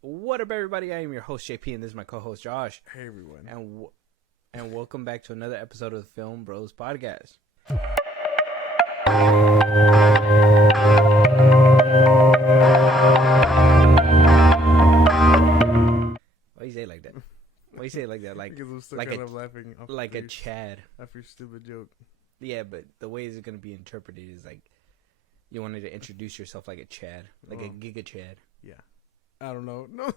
What up, everybody? I am your host, JP, and this is my co-host, Josh. Hey, everyone. And welcome back to another episode of the FilmBros podcast. Why you say it like that? Why you say it like that? Like, because I'm still like kind a, of laughing like a Chad. after your stupid joke. Yeah, but the way it's going to be interpreted is like you wanted to introduce yourself like a Chad, like a Giga Chad. Yeah. I don't know. No.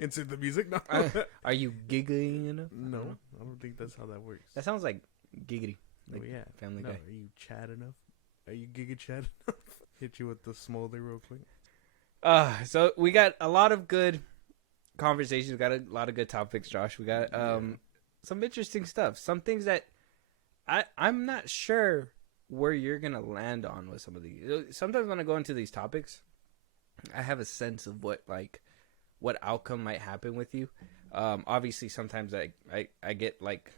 Insert the music. No. Are you giggling enough? No. I don't think that's how that works. That sounds like giggity. Like yeah. Family no. Guy. Are you Chad enough? Are you Giga Chad enough? Hit you with the smolder real quick. So we got a lot of good conversations. We got a lot of good topics, Josh. We got some interesting stuff. Some things that I'm not sure where you're gonna land on with some of these. Sometimes when I go into these topics, I have a sense of what outcome might happen with you. Obviously, sometimes I get like,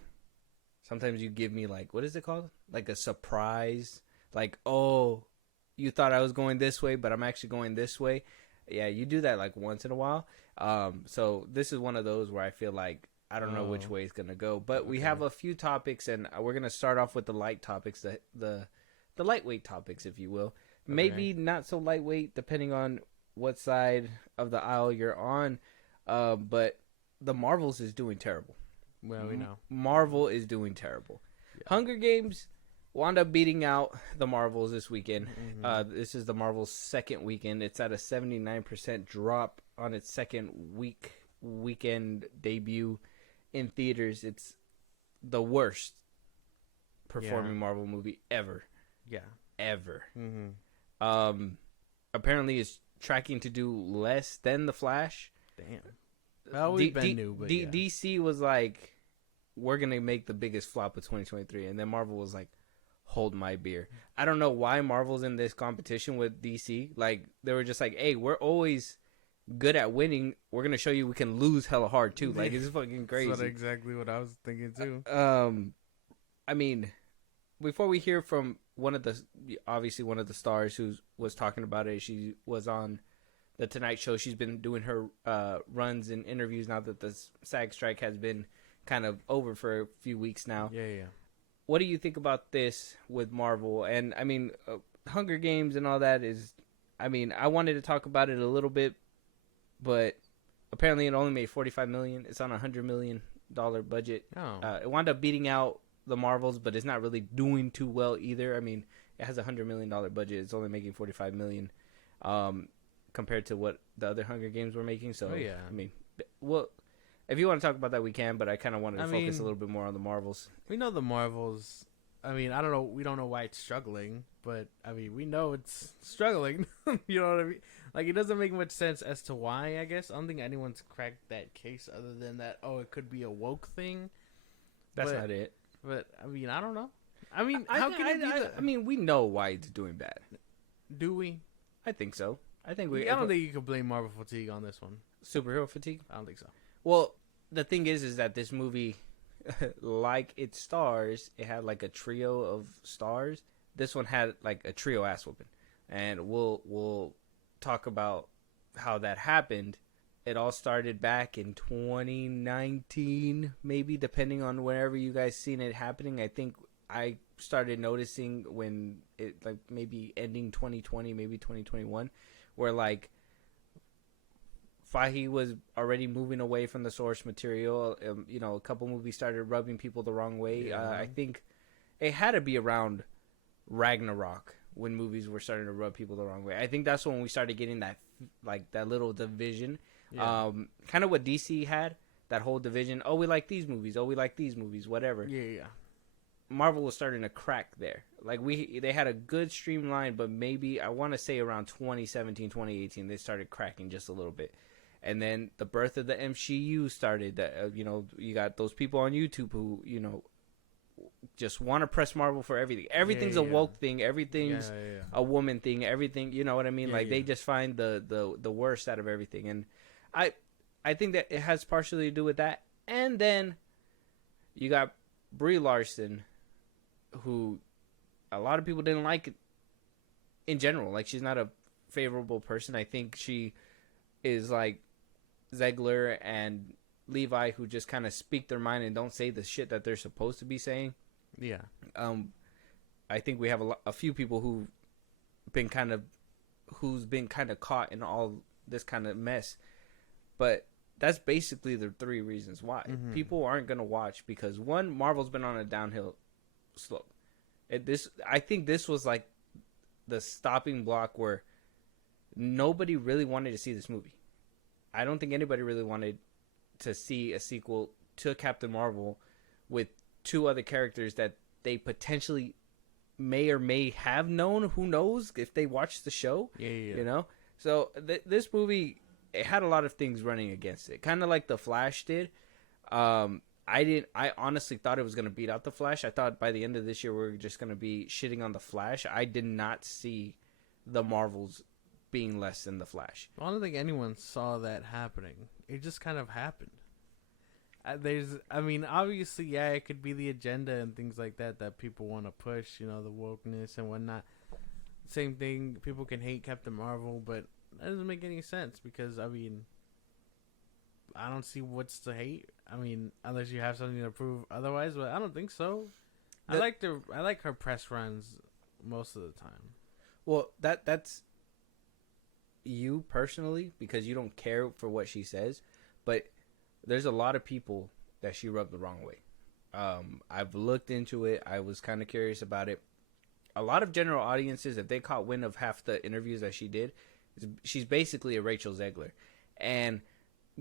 sometimes you give me like, what is it called? Like a surprise. Like, oh, you thought I was going this way, but I'm actually going this way. Yeah, you do that like once in a while. So this is one of those where I feel like I don't know which way it's gonna go. But we have a few topics, and we're gonna start off with the light topics, the lightweight topics, if you will. Okay. Maybe not so lightweight, depending on what side of the aisle you're on. But the Marvels is doing terrible. Well, we know. Marvel is doing terrible. Yeah. Hunger Games wound up beating out the Marvels this weekend. Mm-hmm. This is the Marvels' second weekend. It's at a 79% drop on its second weekend debut in theaters. It's the worst performing Marvel movie ever. Yeah. Ever. Mm-hmm. Apparently it's tracking to do less than The Flash. Damn. Well, we've been new, but DC was like, we're going to make the biggest flop of 2023. And then Marvel was like, hold my beer. I don't know why Marvel's in this competition with DC. Like, they were just like, hey, we're always good at winning. We're going to show you we can lose hella hard, too. Like, it's fucking crazy. That's exactly what I was thinking, too. I mean, before we hear from one of the stars who was talking about it, she was on the Tonight Show. She's been doing her runs and interviews now that the SAG strike has been kind of over for a few weeks now. Yeah. What do you think about this with Marvel? And I mean, Hunger Games and all that is, I mean, I wanted to talk about it a little bit, but apparently it only made $45 million. It's on a $100 million budget. It wound up beating out the Marvels, but it's not really doing too well either. I mean, it has a $100 million budget. It's only making $45 million compared to what the other Hunger Games were making. So, I mean, well, if you want to talk about that, we can, but I kind of wanted to focus a little bit more on the Marvels. We know the Marvels. I mean, I don't know. We don't know why it's struggling, but I mean, we know it's struggling. You know what I mean? Like, it doesn't make much sense as to why, I guess. I don't think anyone's cracked that case other than that, it could be a woke thing. That's not it. But, I mean, I don't know. I mean, how can it be that? I mean, we know why it's doing bad. Do we? I think so. I don't think you can blame Marvel fatigue on this one. Superhero fatigue? I don't think so. Well, the thing is that this movie, like its stars, it had like a trio of stars. This one had like a trio ass whooping, and we'll talk about how that happened. It all started back in 2019, maybe, depending on wherever you guys seen it happening. I think I started noticing when it like maybe ending 2020, maybe 2021, where like Fahey was already moving away from the source material. A couple movies started rubbing people the wrong way. Yeah. I think it had to be around Ragnarok when movies were starting to rub people the wrong way. I think that's when we started getting that little division. Yeah. Kind of what DC had, that whole division. Oh, we like these movies. Oh, we like these movies. Whatever. Yeah. Marvel was starting to crack there. Like they had a good streamline, but maybe I want to say around 2017, 2018, they started cracking just a little bit. And then the birth of the MCU started. That you got those people on YouTube who just want to press Marvel for everything. Everything's a woke thing. Everything's a woman thing. Everything, you know what I mean? They just find the worst out of everything. And I think that it has partially to do with that. And then you got Brie Larson, who a lot of people didn't like in general. Like, she's not a favorable person. I think she is like Zegler and Levi, who just kind of speak their mind and don't say the shit that they're supposed to be saying. Yeah. I think we have a few people who's been kind of caught in all this kind of mess, but that's basically the three reasons why people aren't gonna watch, because one, Marvel's been on a downhill slope. I think this was like the stopping block where nobody really wanted to see this movie. I don't think anybody really wanted to see a sequel to Captain Marvel with two other characters that they potentially may or may have known. Who knows if they watched the show? Yeah. You know. So this movie, it had a lot of things running against it, kind of like The Flash did. I honestly thought it was gonna beat out The Flash. I thought by the end of this year we were just gonna be shitting on The Flash. I did not see the Marvels being less than The Flash. I don't think anyone saw that happening. It just kind of happened. Obviously, yeah, it could be the agenda and things like that people want to push, the wokeness and whatnot. Same thing, people can hate Captain Marvel, but that doesn't make any sense because, I don't see what's to hate. Unless you have something to prove otherwise, but I don't think so. I like her press runs most of the time. Well, that's you personally, because you don't care for what she says, but there's a lot of people that she rubbed the wrong way. I've looked into it. I was kind of curious about it. A lot of general audiences, if they caught wind of half the interviews that she did, she's basically a Rachel Zegler. And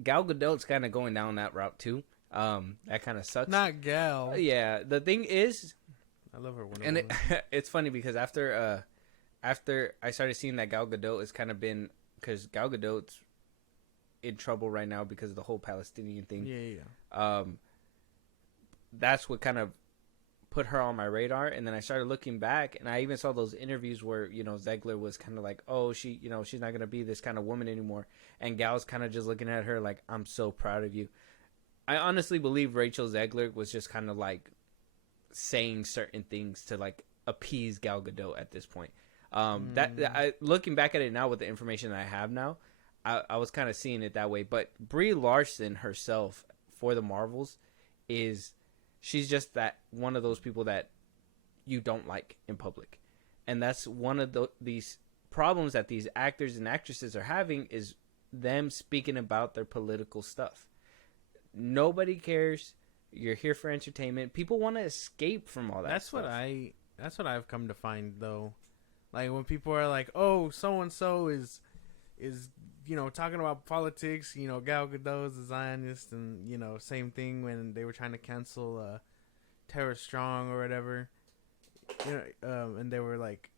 Gal Gadot's kind of going down that route too. That kind of sucks. Not Gal. Yeah, the thing is, I love her. It's funny because after I started seeing that Gal Gadot has kind of been, because Gal Gadot's in trouble right now because of the whole Palestinian thing. Yeah. That's what kind of put her on my radar, and then I started looking back, and I even saw those interviews where Zegler was kind of like, oh, she's not gonna be this kind of woman anymore, and Gal's kind of just looking at her like, I'm so proud of you. I honestly believe Rachel Zegler was just kind of like saying certain things to like appease Gal Gadot at this point. Looking back at it now with the information that I have now, I was kind of seeing it that way. But Brie Larson herself for the Marvels she's just that one of those people that you don't like in public, and that's one of these problems that these actors and actresses are having, is them speaking about their political stuff. Nobody cares. You're here for entertainment. People want to escape from all that. That's stuff. That's what I've come to find though. Like when people are like, "Oh, so and so is talking about politics." Gal Gadot is a Zionist, and same thing when they were trying to cancel Tara Strong or whatever. And they were like,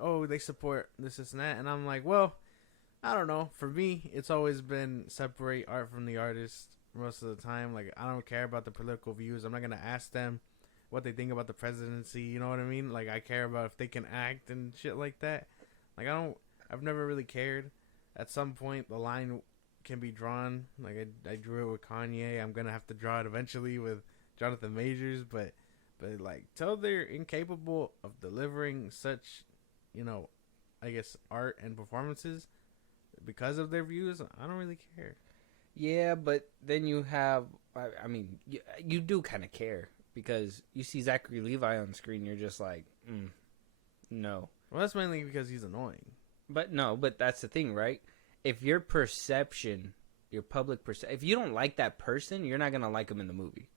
"Oh, they support this and that," and I'm like, well, I don't know. For me, it's always been separate art from the artist most of the time. Like, I don't care about the political views. I'm not gonna ask them what they think about the presidency. You know what I mean? Like, I care about if they can act and shit like that. Like, I've never really cared. At some point, the line can be drawn. Like, I drew it with Kanye. I'm gonna have to draw it eventually with Jonathan Majors. But like, till they're incapable of delivering such, I guess, art and performances because of their views, I don't really care. Yeah, but then you have, you do kind of care because you see Zachary Levi on screen, you're just like, no. Well, that's mainly because he's annoying. But that's the thing, right? If your perception, your public perception, if you don't like that person, you're not going to like him in the movie.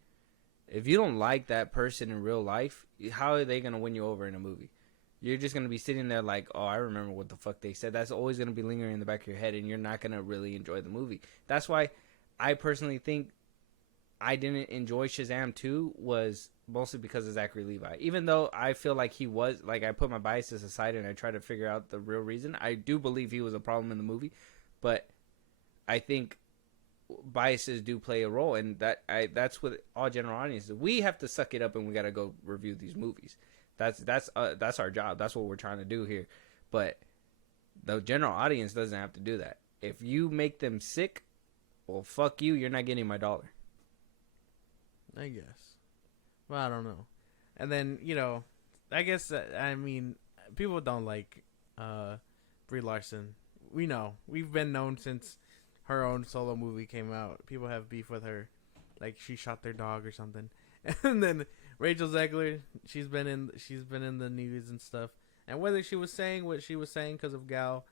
If you don't like that person in real life, how are they going to win you over in a movie? You're just going to be sitting there like, oh, I remember what the fuck they said. That's always going to be lingering in the back of your head, and you're not going to really enjoy the movie. That's why I personally think I didn't enjoy Shazam 2 was mostly because of Zachary Levi. Even though I feel like he was, like, I put my biases aside and I tried to figure out the real reason. I do believe he was a problem in the movie, but I think biases do play a role, and that's with all general audiences. We have to suck it up and we got to go review these movies. That's our job. That's what we're trying to do here. But the general audience doesn't have to do that. If you make them sick, well, fuck you. You're not getting my dollar. I guess. Well, I don't know. And then, I guess, people don't like Brie Larson. We know. We've been known since her own solo movie came out, people have beef with her, like she shot their dog or something. And then Rachel Zegler, she's been in the news and stuff. And whether she was saying what she was saying because of Gal,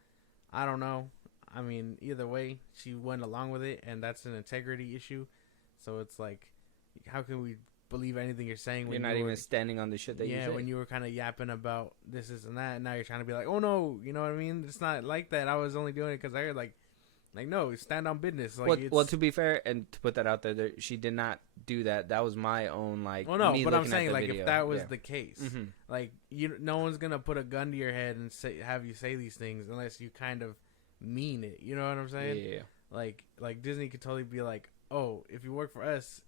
I don't know. I mean, either way, she went along with it, and that's an integrity issue. So it's like, how can we believe anything you're saying when you're not even standing on the shit that you say? Yeah, when you were kind of yapping about this and that, and now you're trying to be like, oh no, you know what I mean? It's not like that. I was only doing it because I heard like no, stand on business. Like, well, to be fair and to put that out there, she did not do that. That was my own like. Well, no, me but I'm looking saying at the like video. if that was the case, Mm-hmm. like no one's gonna put a gun to your head and have you say these things unless you kind of mean it. You know what I'm saying? Yeah. Like Disney could totally be like, oh, if you work for us,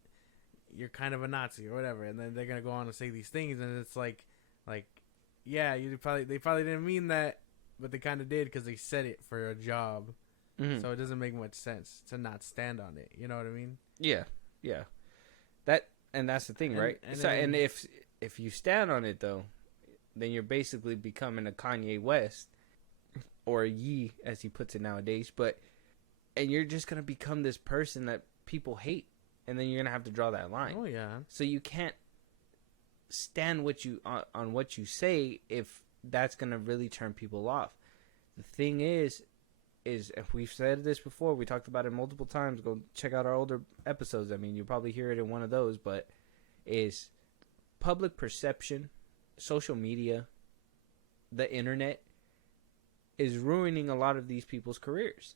you're kind of a Nazi or whatever, and then they're gonna go on and say these things, and it's like, yeah, they probably didn't mean that, but they kind of did because they said it for a job. Mm-hmm. So it doesn't make much sense to not stand on it. You know what I mean? Yeah. That's the thing, right? And if you stand on it though, then you're basically becoming a Kanye West, or a Ye as he puts it nowadays. And you're just gonna become this person that people hate, and then you're gonna have to draw that line. Oh yeah. So you can't stand on what you say if that's gonna really turn people off. The thing is if we've said this before, we talked about it multiple times. Go check out our older episodes. I mean, you'll probably hear it in one of those, but is public perception, social media, the internet is ruining a lot of these people's careers.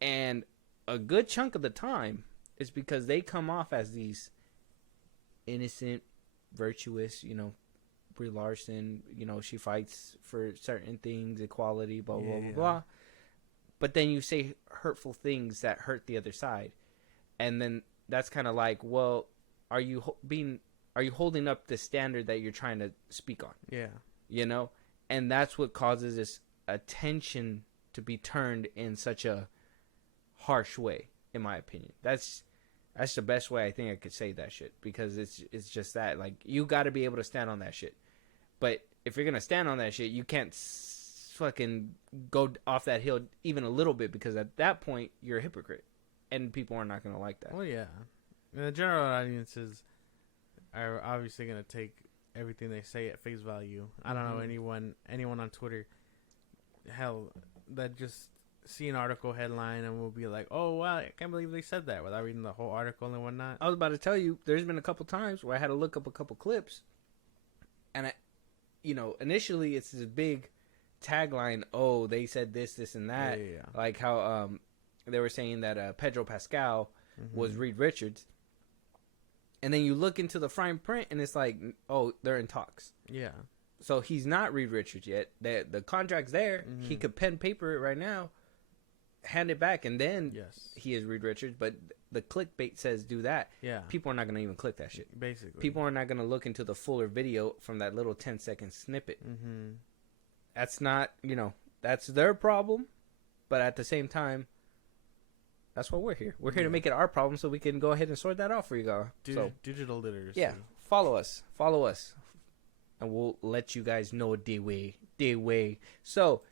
And a good chunk of the time is because they come off as these innocent, virtuous, Brie Larson, she fights for certain things, equality, blah, blah, blah, blah. But then you say hurtful things that hurt the other side. And then that's kind of like, well, are you holding up the standard that you're trying to speak on? Yeah. And that's what causes this attention to be turned in such a harsh way, in my opinion. That's the best way I think I could say that shit, because it's just that, like, you got to be able to stand on that shit. But if you're going to stand on that shit, you can't fucking go off that hill even a little bit, because at that point you're a hypocrite and people are not going to like that. Well, yeah. And the general audiences are obviously going to take everything they say at face value. I don't know anyone on Twitter, hell, that just see an article headline and will be like, oh wow, I can't believe they said that, without reading the whole article and whatnot. I was about to tell you, there's been a couple times where I had to look up a couple clips, and initially it's this big tagline, oh, they said this and that. Yeah. Like how they were saying that Pedro Pascal was Reed Richards, and then you look into the fine print and it's like, oh, they're in talks. Yeah. So he's not Reed Richards yet. The contract's there. He could pen paper it right now, hand it back, and then he is Reed Richards. But the clickbait says do that. Yeah. People are not going to even click that shit. Basically. People are not going to look into the fuller video from that little 10-second snippet. Mm-hmm. That's not, that's their problem. But at the same time, that's why we're here. We're here to make it our problem so we can go ahead and sort that out for you guys. Digital literacy. Yeah. Follow us. And we'll let you guys know the way. So,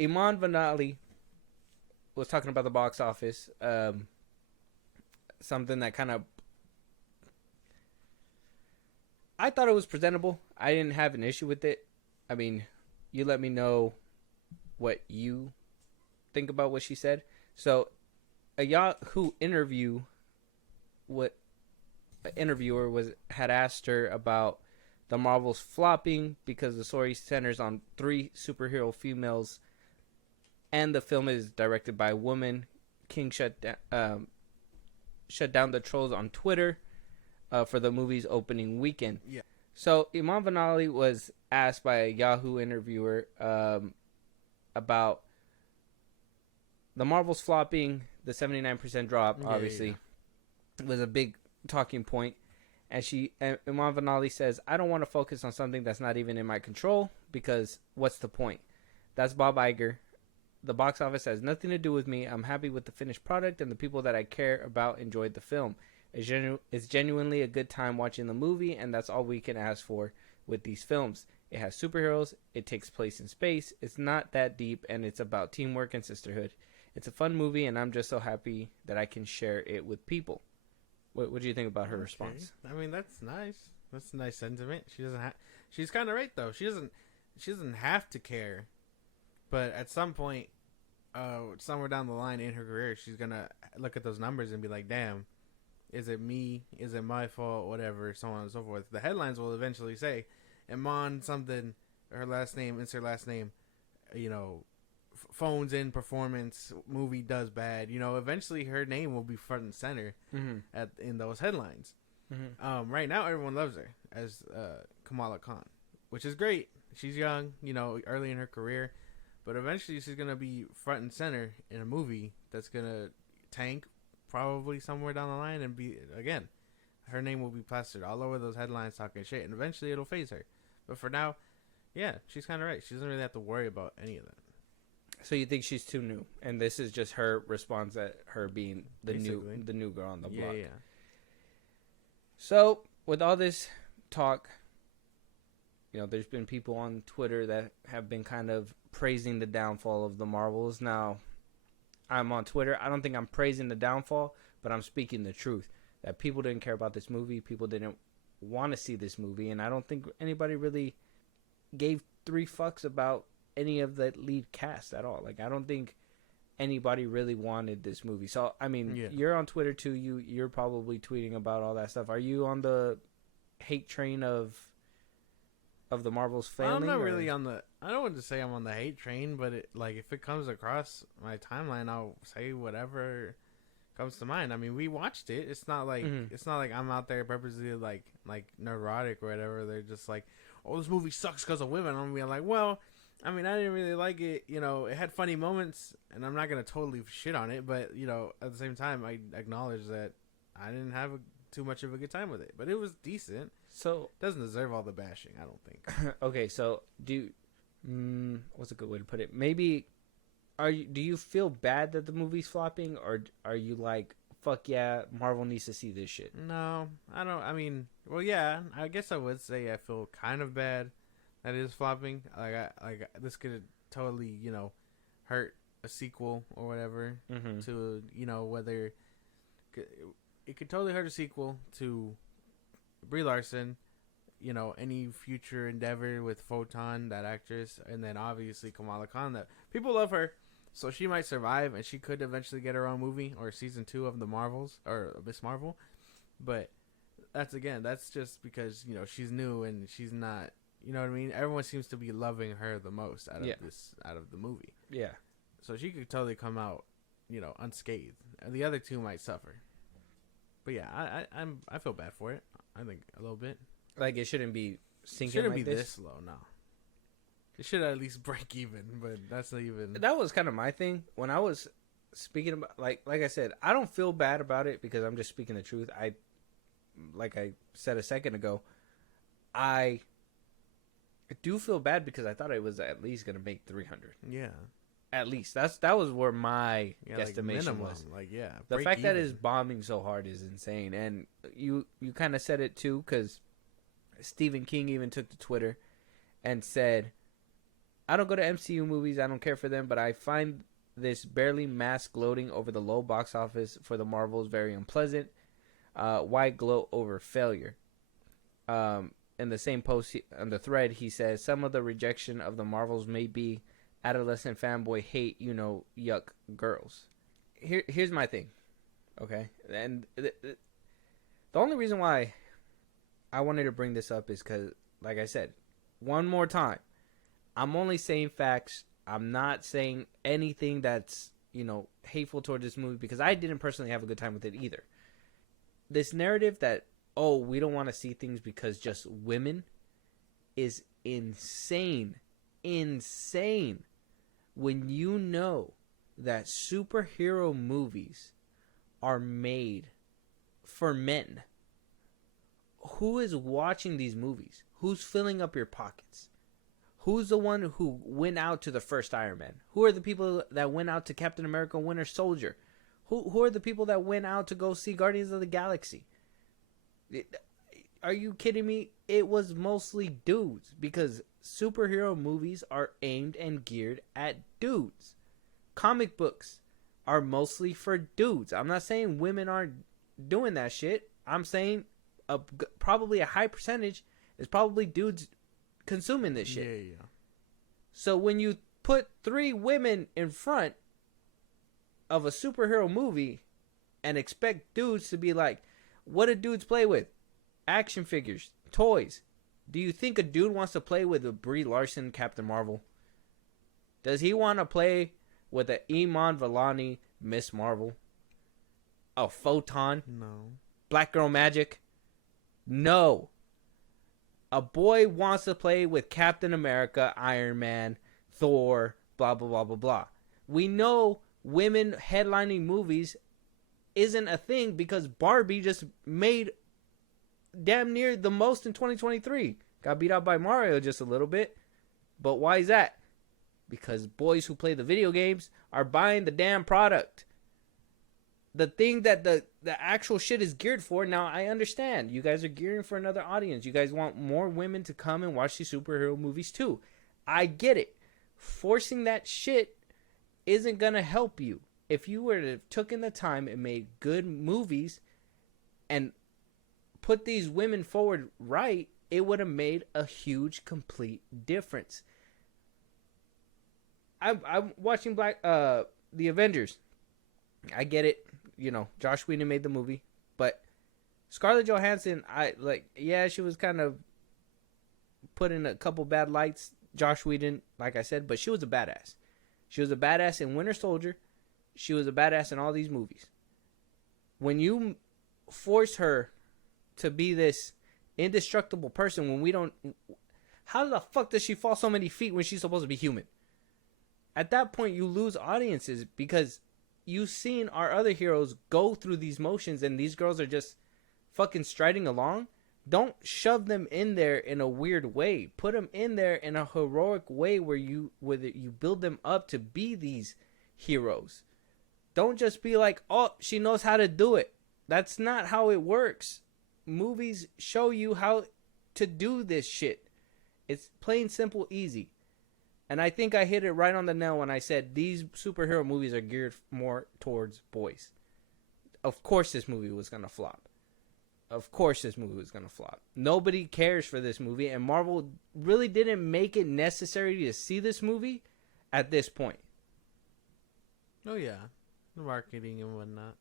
Iman Vanali was talking about the box office. Something that kind of... I thought it was presentable. I didn't have an issue with it. I mean, you let me know what you think about what she said. So, a Yahoo interviewer had asked her about the Marvels flopping because the story centers on 3 superhero females, and the film is directed by a woman. King shut down the trolls on Twitter for the movie's opening weekend. Yeah. So Iman Vanali was asked by a Yahoo interviewer about the Marvels flopping, the 79% drop. Obviously, was a big talking point. And Iman Vanali says, I don't want to focus on something that's not even in my control, because what's the point? That's Bob Iger. The box office has nothing to do with me. I'm happy with the finished product, and the people that I care about enjoyed the film. It's genuinely a good time watching the movie, and that's all we can ask for with these films. It has superheroes. It takes place in space. It's not that deep, and it's about teamwork and sisterhood. It's a fun movie, and I'm just so happy that I can share it with people. What do you think about her response? I mean, that's nice. That's a nice sentiment. She doesn't have. She's kind of right though. She doesn't have to care, but at some point, somewhere down the line in her career, she's gonna look at those numbers and be like, "Damn, is it me? Is it my fault? Whatever, so on and so forth." The headlines will eventually say, "Iman something, her last name, insert last name, you know, phones in performance, movie does bad." You know, eventually her name will be front and center in those headlines. Right now, everyone loves her as Kamala Khan, which is great. She's young, you know, early in her career, but eventually she's gonna be front and center in a movie that's gonna tank probably somewhere down the line, and be again, her name will be plastered all over those headlines talking shit, and eventually it'll phase her. But for now, yeah, she's kind of right. She doesn't really have to worry about any of that. So you think she's too new, and this is just her response at her being the Basically. new girl on the block? Yeah. So with all this talk, you know, there's been people on Twitter that have been kind of praising the downfall of the Marvels. Now, I'm on Twitter. I don't think I'm praising the downfall, but I'm speaking the truth. That people didn't care about this movie. People didn't want to see this movie, and I don't think anybody really gave 3 fucks about any of the lead cast at all. Like, I don't think anybody really wanted this movie. So, I mean, You're on Twitter too. You're probably tweeting about all that stuff. Are you on the hate train of the Marvel's failing? I'm not really on the. I don't want to say I'm on the hate train, but if it comes across my timeline, I'll say whatever comes to mind. I mean, we watched it. It's not like I'm out there purposely like neurotic or whatever. They're just like, "Oh, this movie sucks because of women." I'm being like, well, I mean, I didn't really like it. You know, it had funny moments, and I'm not gonna totally shit on it. But you know, at the same time, I acknowledge that I didn't have too much of a good time with it. But it was decent. So it doesn't deserve all the bashing, I don't think. Okay, so what's a good way to put it? Maybe do you feel bad that the movie's flopping, or are you like, fuck yeah, Marvel needs to see this shit? No, I don't. I mean, well, yeah, I guess I would say I feel kind of bad that it is flopping. Like this could totally, you know, hurt a sequel or whatever to, you know, whether it could totally hurt a sequel to Brie Larson, you know, any future endeavor with Photon, that actress, and then obviously Kamala Khan, that people love her, so she might survive, and she could eventually get her own movie or season 2 of the Marvels or Miss Marvel. But that's just because, you know, she's new and she's not, you know what I mean? Everyone seems to be loving her the most out of the movie. Yeah. So she could totally come out, you know, unscathed. And the other 2 might suffer. But yeah, I feel bad for it. I think a little bit. Like, it shouldn't be sinking. It shouldn't be this low, no. It should at least break even, but that's not even. That was kind of my thing when I was speaking about, like I said, I don't feel bad about it because I'm just speaking the truth. Like I said a second ago, I do feel bad because I thought it was at least going to make 300. Yeah. At least that was where my guesstimation was. Like, yeah, the fact that it's bombing so hard is insane, and you kind of said it too, because Stephen King even took to Twitter and said, "I don't go to MCU movies. I don't care for them, but I find this barely mass gloating over the low box office for the Marvels very unpleasant. Why gloat over failure?" In the same post on the thread, he says some of the rejection of the Marvels may be adolescent fanboy hate, you know, yuck girls. Here's my thing, okay? And the only reason why I wanted to bring this up is because, like I said, one more time, I'm only saying facts. I'm not saying anything that's, you know, hateful toward this movie, because I didn't personally have a good time with it either. This narrative that, oh, we don't want to see things because just women is insane. Insane. When you know that superhero movies are made for men. Who is watching these movies? Who's filling up your pockets? Who's the one who went out to the first Iron Man? Who are the people that went out to Captain America Winter Soldier? Who are the people that went out to go see Guardians of the Galaxy? Are you kidding me? It was mostly dudes, because superhero movies are aimed and geared at dudes. Comic books are mostly for dudes. I'm not saying women aren't doing that shit. I'm saying probably a high percentage is probably dudes consuming this shit. Yeah. So when you put 3 women in front of a superhero movie and expect dudes to be like, what do dudes play with? Action figures, toys. Do you think a dude wants to play with a Brie Larson Captain Marvel? Does he want to play with an Iman Vellani Miss Marvel? A Photon? No. Black Girl Magic? No. A boy wants to play with Captain America, Iron Man, Thor, blah, blah, blah, blah, blah. We know women headlining movies isn't a thing because Barbie just made damn near the most in 2023. Got beat out by Mario just a little bit. But why is that? Because boys who play the video games are buying the damn product. The thing that the actual shit is geared for, now I understand. You guys are gearing for another audience. You guys want more women to come and watch these superhero movies too. I get it. Forcing that shit isn't going to help you. If you were to have taken the time and made good movies and put these women forward right, it would have made a huge, complete difference. I'm watching the Avengers. I get it. You know, Josh Whedon made the movie, but Scarlett Johansson, she was kind of put in a couple bad lights. Josh Whedon, like I said, but she was a badass. She was a badass in Winter Soldier. She was a badass in all these movies. When you force her to be this indestructible person, when we don't, how the fuck does she fall so many feet when she's supposed to be human? At that point, you lose audiences because you've seen our other heroes go through these motions and these girls are just fucking striding along. Don't shove them in there in a weird way. Put them in there in a heroic way where you build them up to be these heroes. Don't just be like, oh, she knows how to do it. That's not how it works. Movies show you how to do this shit. It's plain, simple, easy. And I think I hit it right on the nail when I said these superhero movies are geared more towards boys. Of course this movie was going to flop. Nobody cares for this movie, and Marvel really didn't make it necessary to see this movie at this point. Oh, yeah. The marketing and whatnot.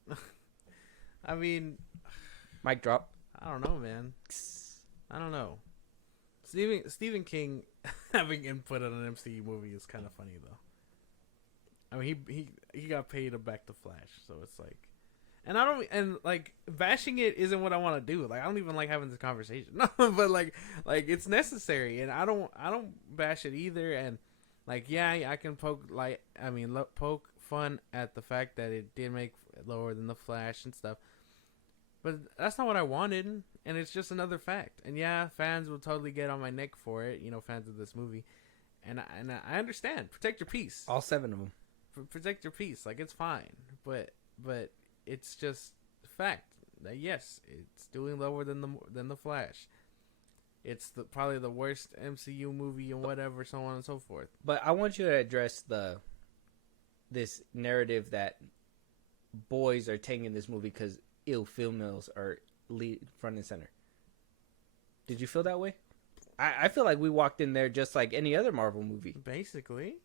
I mean... Mic drop. I don't know, man. I don't know. Stephen King having input on an MCU movie is kind of funny, though. I mean, he got paid to back the Flash, so it's like... And bashing it isn't what I want to do. Like, I don't even like having this conversation. No, but like it's necessary, and I don't bash it either. And like, yeah, I can poke fun at the fact that it did make lower than the Flash and stuff. But that's not what I wanted, and it's just another fact. And yeah, fans will totally get on my neck for it. You know, fans of this movie, and I understand. Protect your peace. All 7 of them. Protect your peace. Like, it's fine, but. It's just fact that yes, it's doing lower than the Flash. It's probably the worst MCU movie and whatever, so on and so forth. But I want you to address this narrative that boys are taking this movie because females are lead front and center. Did you feel that way? I feel like we walked in there just like any other Marvel movie. Basically.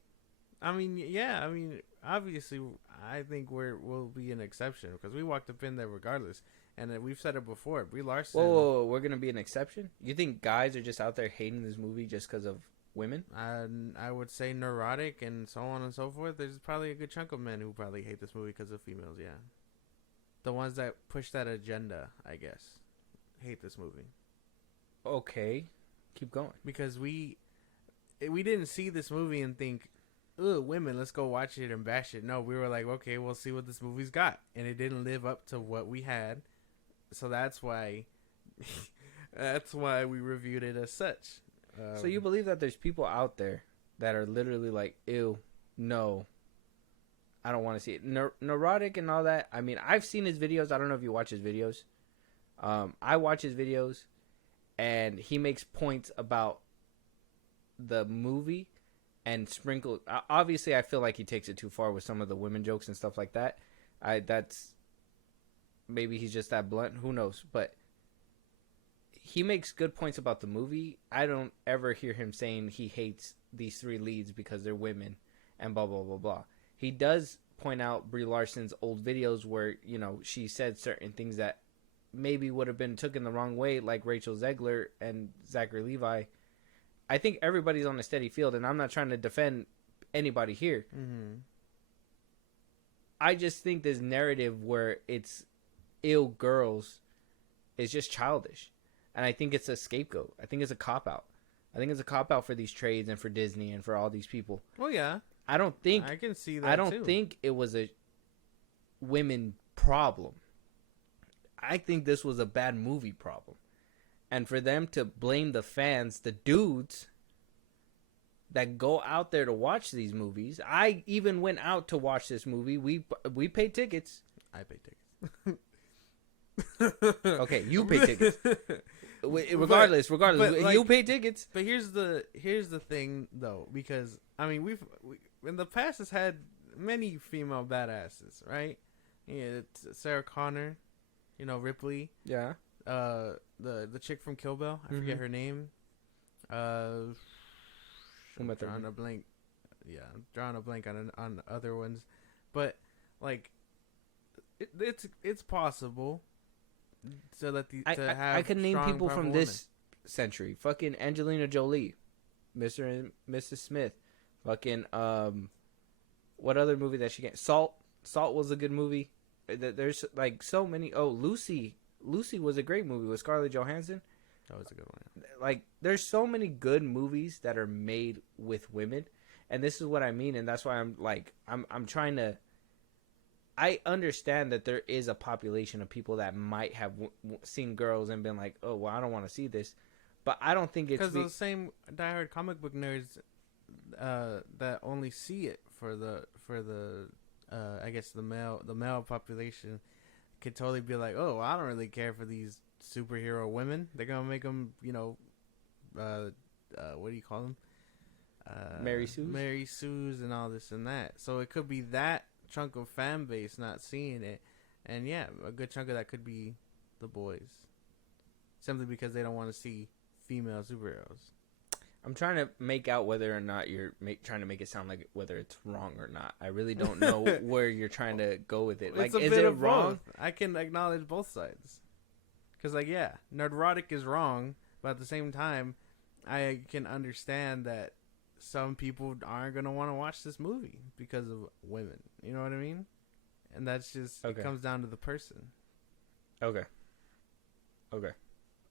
I mean, yeah. I mean, obviously, I think we'll be an exception because we walked up in there regardless, and we've said it before. Brie Larson. Whoa, we're gonna be an exception? You think guys are just out there hating this movie just because of women? I would say neurotic and so on and so forth. There's probably a good chunk of men who probably hate this movie because of females. Yeah, the ones that push that agenda, I guess, hate this movie. Okay, keep going. Because we didn't see this movie and think, ugh, women, let's go watch it and bash it. No, we were like, okay, we'll see what this movie's got. And it didn't live up to what we had. So that's why we reviewed it as such. So you believe that there's people out there that are literally like, ew, no, I don't want to see it. Neurotic and all that. I mean, I've seen his videos. I don't know if you watch his videos. I watch his videos, and he makes points about the movie and sprinkle. Obviously, I feel like he takes it too far with some of the women jokes and stuff like that. That's maybe he's just that blunt. Who knows? But he makes good points about the movie. I don't ever hear him saying he hates these three leads because they're women and blah blah blah blah. He does point out Brie Larson's old videos where, you know, she said certain things that maybe would have been taken the wrong way, like Rachel Zegler and Zachary Levi. I think everybody's on a steady field, and I'm not trying to defend anybody here. Mm-hmm. I just think this narrative where it's ill girls is just childish. And I think it's a scapegoat. I think it's a cop-out. I think it's a cop-out for these trades and for Disney and for all these people. Well, yeah. I can see that. I don't think it was a women problem. I think this was a bad movie problem. And for them to blame the fans, the dudes that go out there to watch these movies. I even went out to watch this movie. We paid tickets. I paid tickets. Okay, you paid tickets. Regardless, but like, you pay tickets. But here's the thing, though, because I mean we in the past has had many female badasses, right? Yeah, it's Sarah Connor, you know, Ripley. Yeah. The chick from Kill Bill, I forget her name. I'm drawing a blank. Yeah, I'm drawing a blank on other ones, but like it's possible. So that I could name people from this century. Fucking Angelina Jolie, Mr. and Mrs. Smith. Fucking what other movie that she get? Salt was a good movie. There's like so many. Oh, Lucy was a great movie with Scarlett Johansson. That was a good one. Like there's so many good movies that are made with women, and this is what I mean, and that's why I'm trying to. I understand that there is a population of people that might have seen girls and been like, "Oh, well, I don't want to see this," but I don't think it's because the same diehard comic book nerds that only see it for the I guess the male population could totally be like, "Oh, I don't really care for these superhero women. They're gonna make them, you know, what do you call them? Mary Sue's and all this and that." So it could be that chunk of fan base not seeing it, and yeah, a good chunk of that could be the boys, simply because they don't want to see female superheroes. I'm trying to make out whether or not you're trying to make it sound like whether it's wrong or not. I really don't know where you're trying to go with it. Like, is it wrong? Both. I can acknowledge both sides, because like, yeah, Nerdrotic is wrong, but at the same time, I can understand that some people aren't going to want to watch this movie because of women. You know what I mean? And that's just, It comes down to the person. Okay.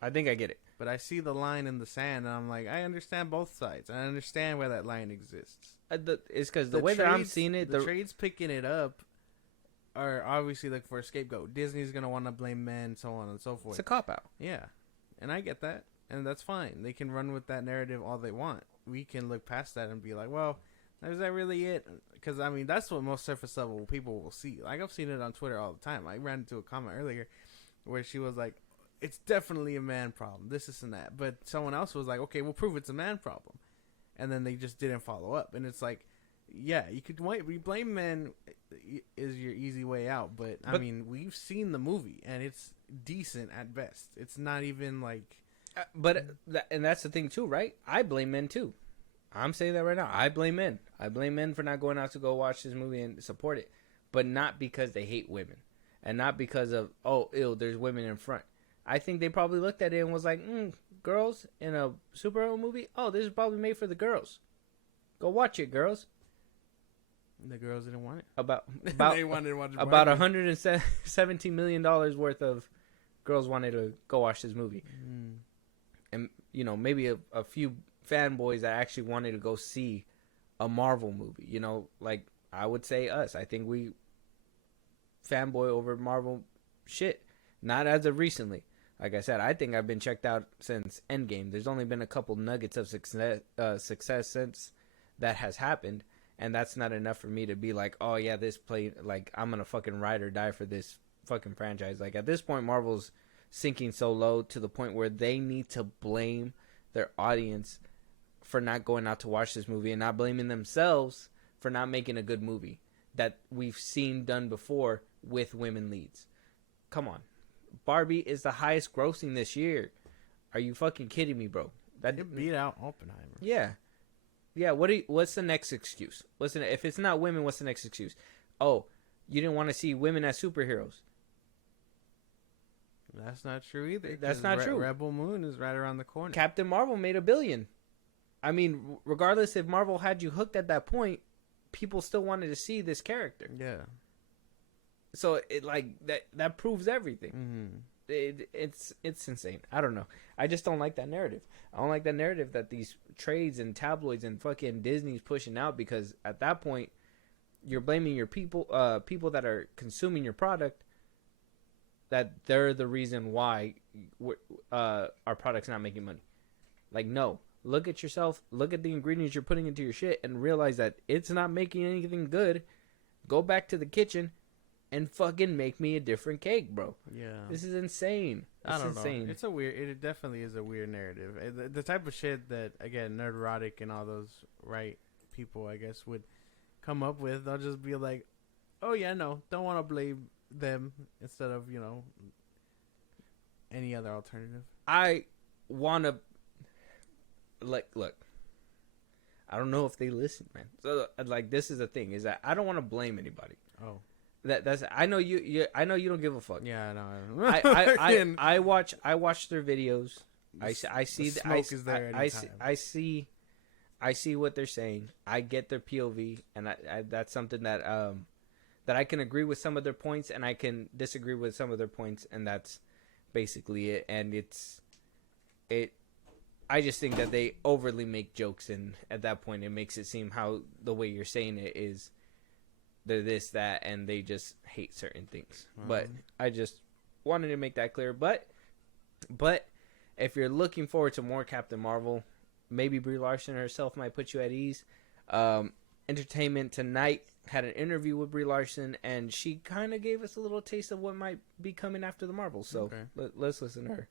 I think I get it. But I see the line in the sand, and I'm like, I understand both sides. I understand where that line exists. It's because the way that I'm seeing it... The trades picking it up are obviously like for a scapegoat. Disney's going to want to blame men, so on and so forth. It's a cop-out. Yeah. And I get that. And that's fine. They can run with that narrative all they want. We can look past that and be like, well, is that really it? Because, I mean, that's what most surface level people will see. Like, I've seen it on Twitter all the time. I ran into a comment earlier where she was like, it's definitely a man problem, this and that. But someone else was like, okay, we'll prove it's a man problem. And then they just didn't follow up. And it's like, yeah, you could blame men is your easy way out. But I mean, we've seen the movie, and it's decent at best. It's not even like... and that's the thing too, right? I blame men too. I'm saying that right now. I blame men. I blame men for not going out to go watch this movie and support it, but not because they hate women, and not because of there's women in front. I think they probably looked at it and was like, girls in a superhero movie. Oh, this is probably made for the girls. Go watch it, girls. The girls didn't want it. They wanted to watch it. About $117 million worth of girls wanted to go watch this movie. And, you know, maybe a few fanboys that actually wanted to go see a Marvel movie. You know, like, I would say us. I think we fanboy over Marvel shit. Not as of recently. Like I said, I think I've been checked out since Endgame. There's only been a couple nuggets of success since that has happened. And that's not enough for me to be like, oh, yeah, this played, like, I'm going to fucking ride or die for this fucking franchise. Like, at this point, Marvel's sinking so low to the point where they need to blame their audience for not going out to watch this movie and not blaming themselves for not making a good movie that we've seen done before with women leads. Come on. Barbie is the highest grossing this year. Are you fucking kidding me, bro? It beat out Oppenheimer. Yeah. Yeah, what's the next excuse? If it's not women, what's the next excuse? Oh, you didn't want to see women as superheroes. That's not true either. That's not true. Rebel Moon is right around the corner. Captain Marvel made $1 billion. I mean, regardless if Marvel had you hooked at that point, people still wanted to see this character. Yeah. So it like that proves everything. Mm-hmm. It's insane. I don't know. I just don't like that narrative. I don't like that narrative that these trades and tabloids and fucking Disney's pushing out, because at that point you're blaming your people that are consuming your product, that they're the reason why our product's not making money. Like, no. Look at yourself. Look at the ingredients you're putting into your shit and realize that it's not making anything good. Go back to the kitchen and fucking make me a different cake, bro. Yeah. This is insane. I don't know. It's a weird. It definitely is a weird narrative. The type of shit that, again, Nerdrotic and all those right people, I guess, would come up with. They'll just be like, "Oh yeah, no, don't want to blame them," instead of, you know, any other alternative. I want to look. I don't know if they listen, man. So like, this is the thing, is that I don't want to blame anybody. Oh. That's I know you I know you don't give a fuck. Yeah, I know. I watch their videos. I see the smoke is there. I see what they're saying. I get their POV, and I that's something that that I can agree with some of their points, and I can disagree with some of their points, and that's basically it. And I just think that they overly make jokes, and at that point it makes it seem how the way you're saying it is they're this, that, and they just hate certain things. But I just wanted to make that clear. But if you're looking forward to more Captain Marvel, maybe Brie Larson herself might put you at ease. Entertainment Tonight had an interview with Brie Larson, and she kind of gave us a little taste of what might be coming after the Marvels. So let's listen to her.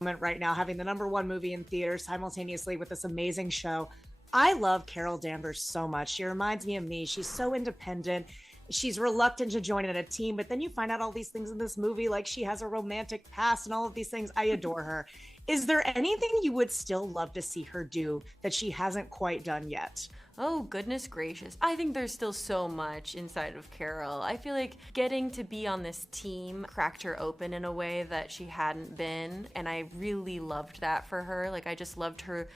Right now, having the #1 movie in theaters simultaneously with this amazing show. I love Carol Danvers so much. She reminds me of me. She's so independent. She's reluctant to join in a team, but then you find out all these things in this movie, like she has a romantic past and all of these things. I adore her. Is there anything you would still love to see her do that she hasn't quite done yet? Oh, goodness gracious. I think there's still so much inside of Carol. I feel like getting to be on this team cracked her open in a way that she hadn't been, and I really loved that for her. Like, I just loved her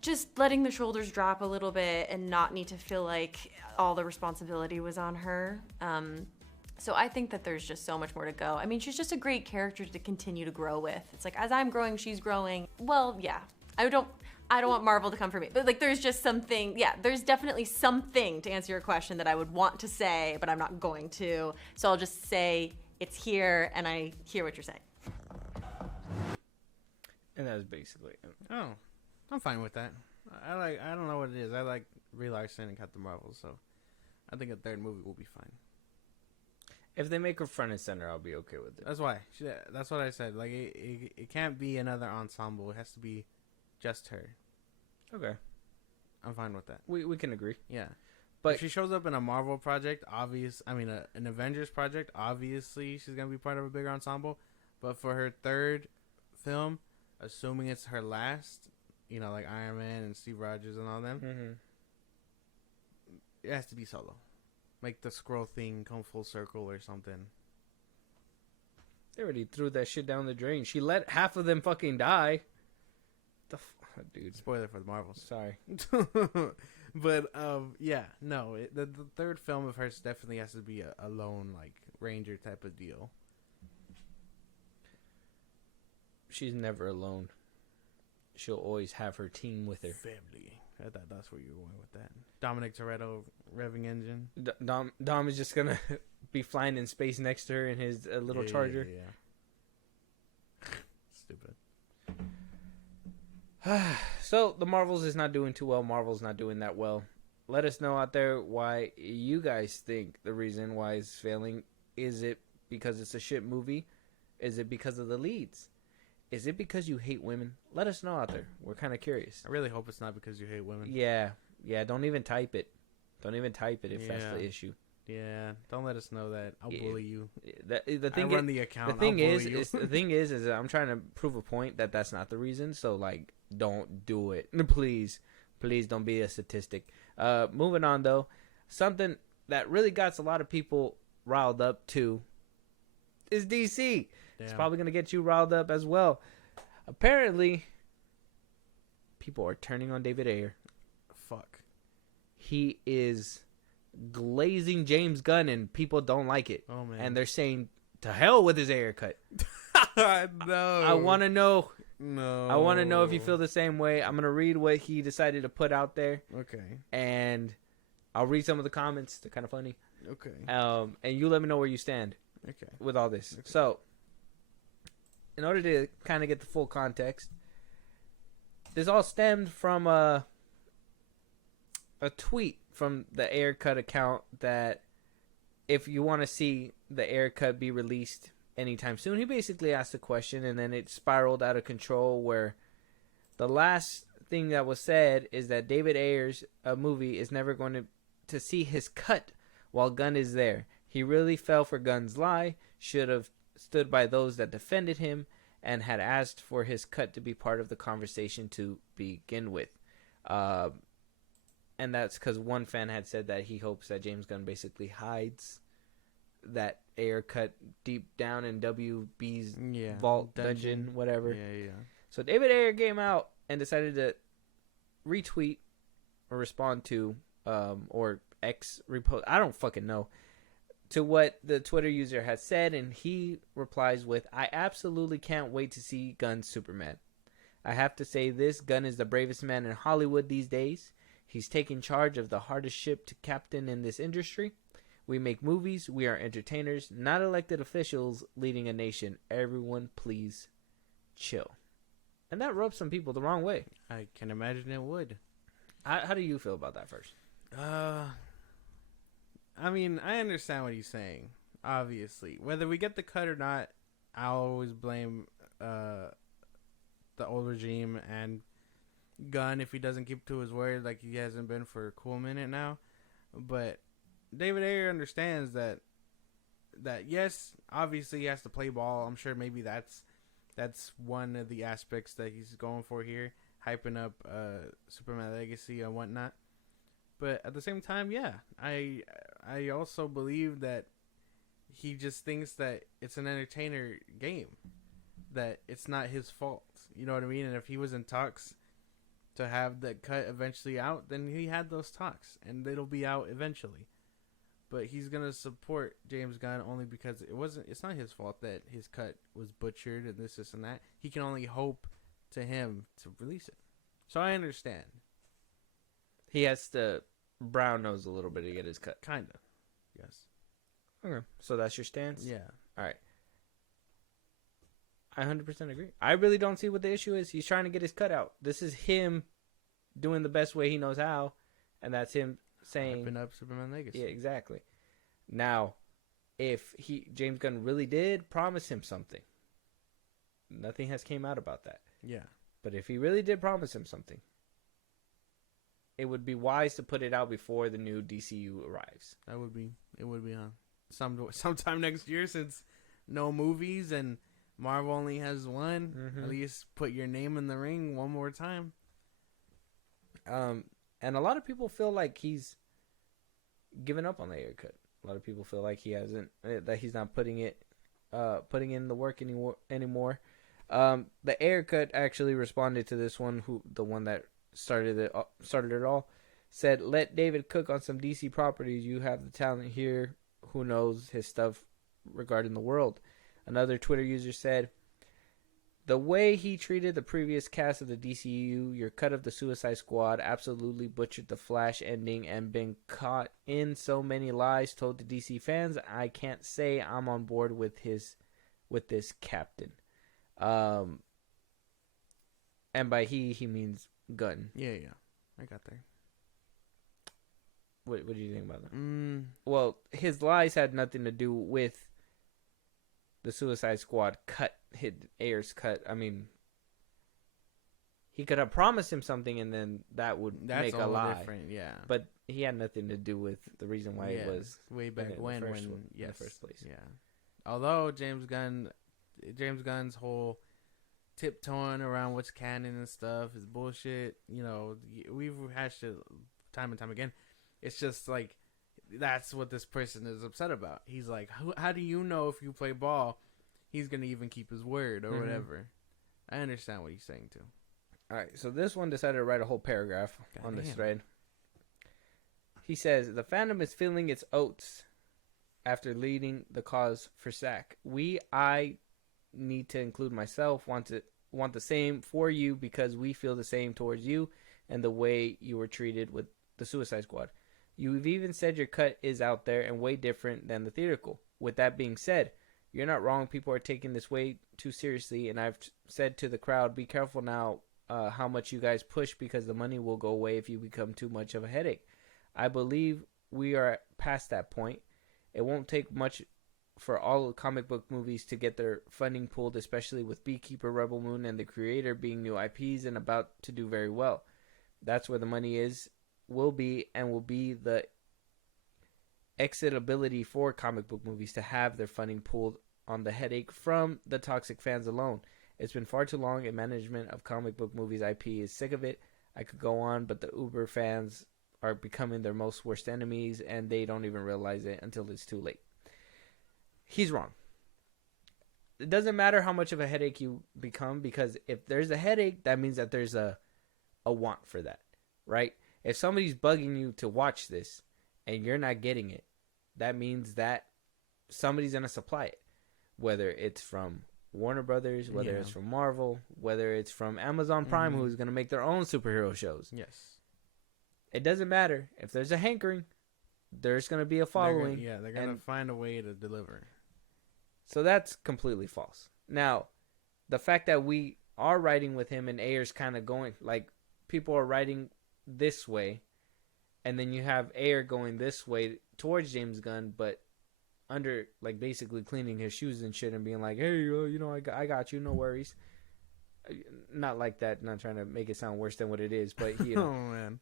just letting the shoulders drop a little bit and not need to feel like all the responsibility was on her. So I think that there's just so much more to go. I mean, she's just a great character to continue to grow with. It's like, as I'm growing, she's growing. Well, yeah, I don't want Marvel to come for me, but like, there's just something, there's definitely something, to answer your question, that I would want to say, but I'm not going to. So I'll just say it's here, and I hear what you're saying. And that's basically it. Oh, I'm fine with that. I don't know what it is. I like Brie Larson and Captain Marvel, so I think a third movie will be fine. If they make her front and center, I'll be okay with it. That's why. That's what I said. Like, it can't be another ensemble. It has to be just her. Okay. I'm fine with that. We can agree. Yeah. But if she shows up in a Marvel project, an Avengers project, obviously she's going to be part of a bigger ensemble. But for her third film, assuming it's her last, you know, like Iron Man and Steve Rogers and all them, it has to be solo. Make the scroll thing come full circle or something. They already threw that shit down the drain. She let half of them fucking die. Dude. Spoiler for the Marvels. Sorry. But, the third film of hers definitely has to be a lone, like, ranger type of deal. She's never alone. She'll always have her team with her. Family. I thought that's where you were going with that. Dominic Toretto revving engine. Dom is just gonna be flying in space next to her in his little charger. Yeah. Stupid. So the Marvels is not doing too well. Marvel's not doing that well. Let us know out there why you guys think the reason why it's failing. Is it because it's a shit movie? Is it because of the leads? Is it because you hate women? Let us know out there. We're kind of curious. I really hope it's not because you hate women. Yeah. Don't even type it. Don't even type it if that's the issue. Yeah, don't let us know that. I'll bully you. The thing I run the account. The thing is that I'm trying to prove a point that that's not the reason. So like, don't do it, please. Please don't be a statistic. Moving on though, something that really got a lot of people riled up too is DC. Damn. It's probably gonna get you riled up as well. Apparently, people are turning on David Ayer. Fuck. He is glazing James Gunn, and people don't like it. Oh man. And they're saying to hell with his Ayer cut. No. I want to know. No. I want to know if you feel the same way. I'm gonna read what he decided to put out there. Okay. And I'll read some of the comments. They're kind of funny. Okay. And you let me know where you stand. Okay. With all this. Okay. So, in order to kind of get the full context, this all stemmed from a tweet from the Ayer cut account that if you want to see the Ayer cut be released anytime soon, he basically asked a question, and then it spiraled out of control where the last thing that was said is that David Ayer's movie is never going to see his cut while Gunn is there. He really fell for Gunn's lie, should have stood by those that defended him, and had asked for his cut to be part of the conversation to begin with. And that's because one fan had said that he hopes that James Gunn basically hides that Ayer cut deep down in WB's vault dungeon, whatever. Yeah. So David Ayer came out and decided to retweet or respond to, or X repost, I don't fucking know, to what the Twitter user has said, and he replies with, "I absolutely can't wait to see Gunn's Superman. I have to say this, Gunn is the bravest man in Hollywood these days. He's taking charge of the hardest ship to captain in this industry. We make movies, we are entertainers, not elected officials leading a nation. Everyone please chill." And that rubs some people the wrong way. I can imagine it would. How do you feel about that first? I mean, I understand what he's saying. Obviously, whether we get the cut or not, I'll always blame the old regime and Gunn if he doesn't keep to his word, like he hasn't been for a cool minute now. But David Ayer understands that yes, obviously he has to play ball. I'm sure maybe that's one of the aspects that he's going for here, hyping up Superman Legacy and whatnot. But at the same time, yeah, I also believe that he just thinks that it's an entertainer game, that it's not his fault. You know what I mean? And if he was in talks to have the cut eventually out, then he had those talks, and it'll be out eventually. But he's gonna support James Gunn only because it's not his fault that his cut was butchered and this and that. He can only hope to him to release it. So I understand. He has to brown nose a little bit to get his cut. Kinda. Yes. Okay. So that's your stance? Yeah. All right. I 100% agree. I really don't see what the issue is. He's trying to get his cut out. This is him doing the best way he knows how, and that's him saying, hyping up Superman Legacy. Yeah, exactly. Now, if James Gunn really did promise him something, nothing has came out about that. Yeah. But if he really did promise him something, it would be wise to put it out before the new DCU arrives. It would be, huh? Sometime next year, since no movies and Marvel only has one. Mm-hmm. At least put your name in the ring one more time. And a lot of people feel like he's given up on the Ayer cut. A lot of people feel like that he's not putting in the work anymore. The Ayer cut actually responded to this one, the one that started it all, said, "Let David cook on some DC properties. You have the talent here. Who knows his stuff regarding the world." Another Twitter user said, "The way he treated the previous cast of the DCEU, your cut of the Suicide Squad, absolutely butchered the Flash ending and been caught in so many lies told to DC fans. I can't say I'm on board with this captain." And by he means Gunn. Yeah. I got there. What do you think about that? Well, his lies had nothing to do with the Suicide Squad cut, hit Ayer's cut. I mean, he could have promised him something, and then that's make a lie. Different, yeah. But he had nothing to do with the reason why it was way back in when the first place. Yeah. Although James Gunn's whole tiptoeing around what's canon and stuff is bullshit. You know, we've hashed it time and time again. It's just like that's what this person is upset about. He's like, how do you know if you play ball, he's gonna even keep his word or whatever? I understand what he's saying too. All right, so this one decided to write a whole paragraph on this thread. He says, the fandom is feeling its oats after leading the cause for SAC. I need to include myself, want the same for you because we feel the same towards you and the way you were treated with the Suicide Squad. You've even said your cut is out there and way different than the theatrical. With that being said, you're not wrong. People are taking this way too seriously, and I've said to the crowd, be careful now how much you guys push because the money will go away if you become too much of a headache. I believe we are past that point. It won't take much for all comic book movies to get their funding pulled, especially with Beekeeper, Rebel Moon, and The Creator being new IPs and about to do very well. That's where the money will be the exitability for comic book movies to have their funding pulled on the headache from the toxic fans alone. It's been far too long, and management of comic book movies IP is sick of it. I could go on, but the Uber fans are becoming their most worst enemies, and they don't even realize it until it's too late. He's wrong. It doesn't matter how much of a headache you become, because if there's a headache, that means that there's a want for that, right? If somebody's bugging you to watch this, and you're not getting it, that means that somebody's going to supply it, whether it's from Warner Brothers, whether it's from Marvel, whether it's from Amazon Prime, who's going to make their own superhero shows. Yes. It doesn't matter. If there's a hankering, there's going to be a following. They're going to find a way to deliver. So that's completely false. Now, the fact that we are writing with him and Ayer's kind of going, like, people are writing this way, and then you have Ayer going this way towards James Gunn, but under, like, basically cleaning his shoes and shit and being like, hey, you know, I got you, no worries. Not like that, not trying to make it sound worse than what it is, but, you know. Oh, man.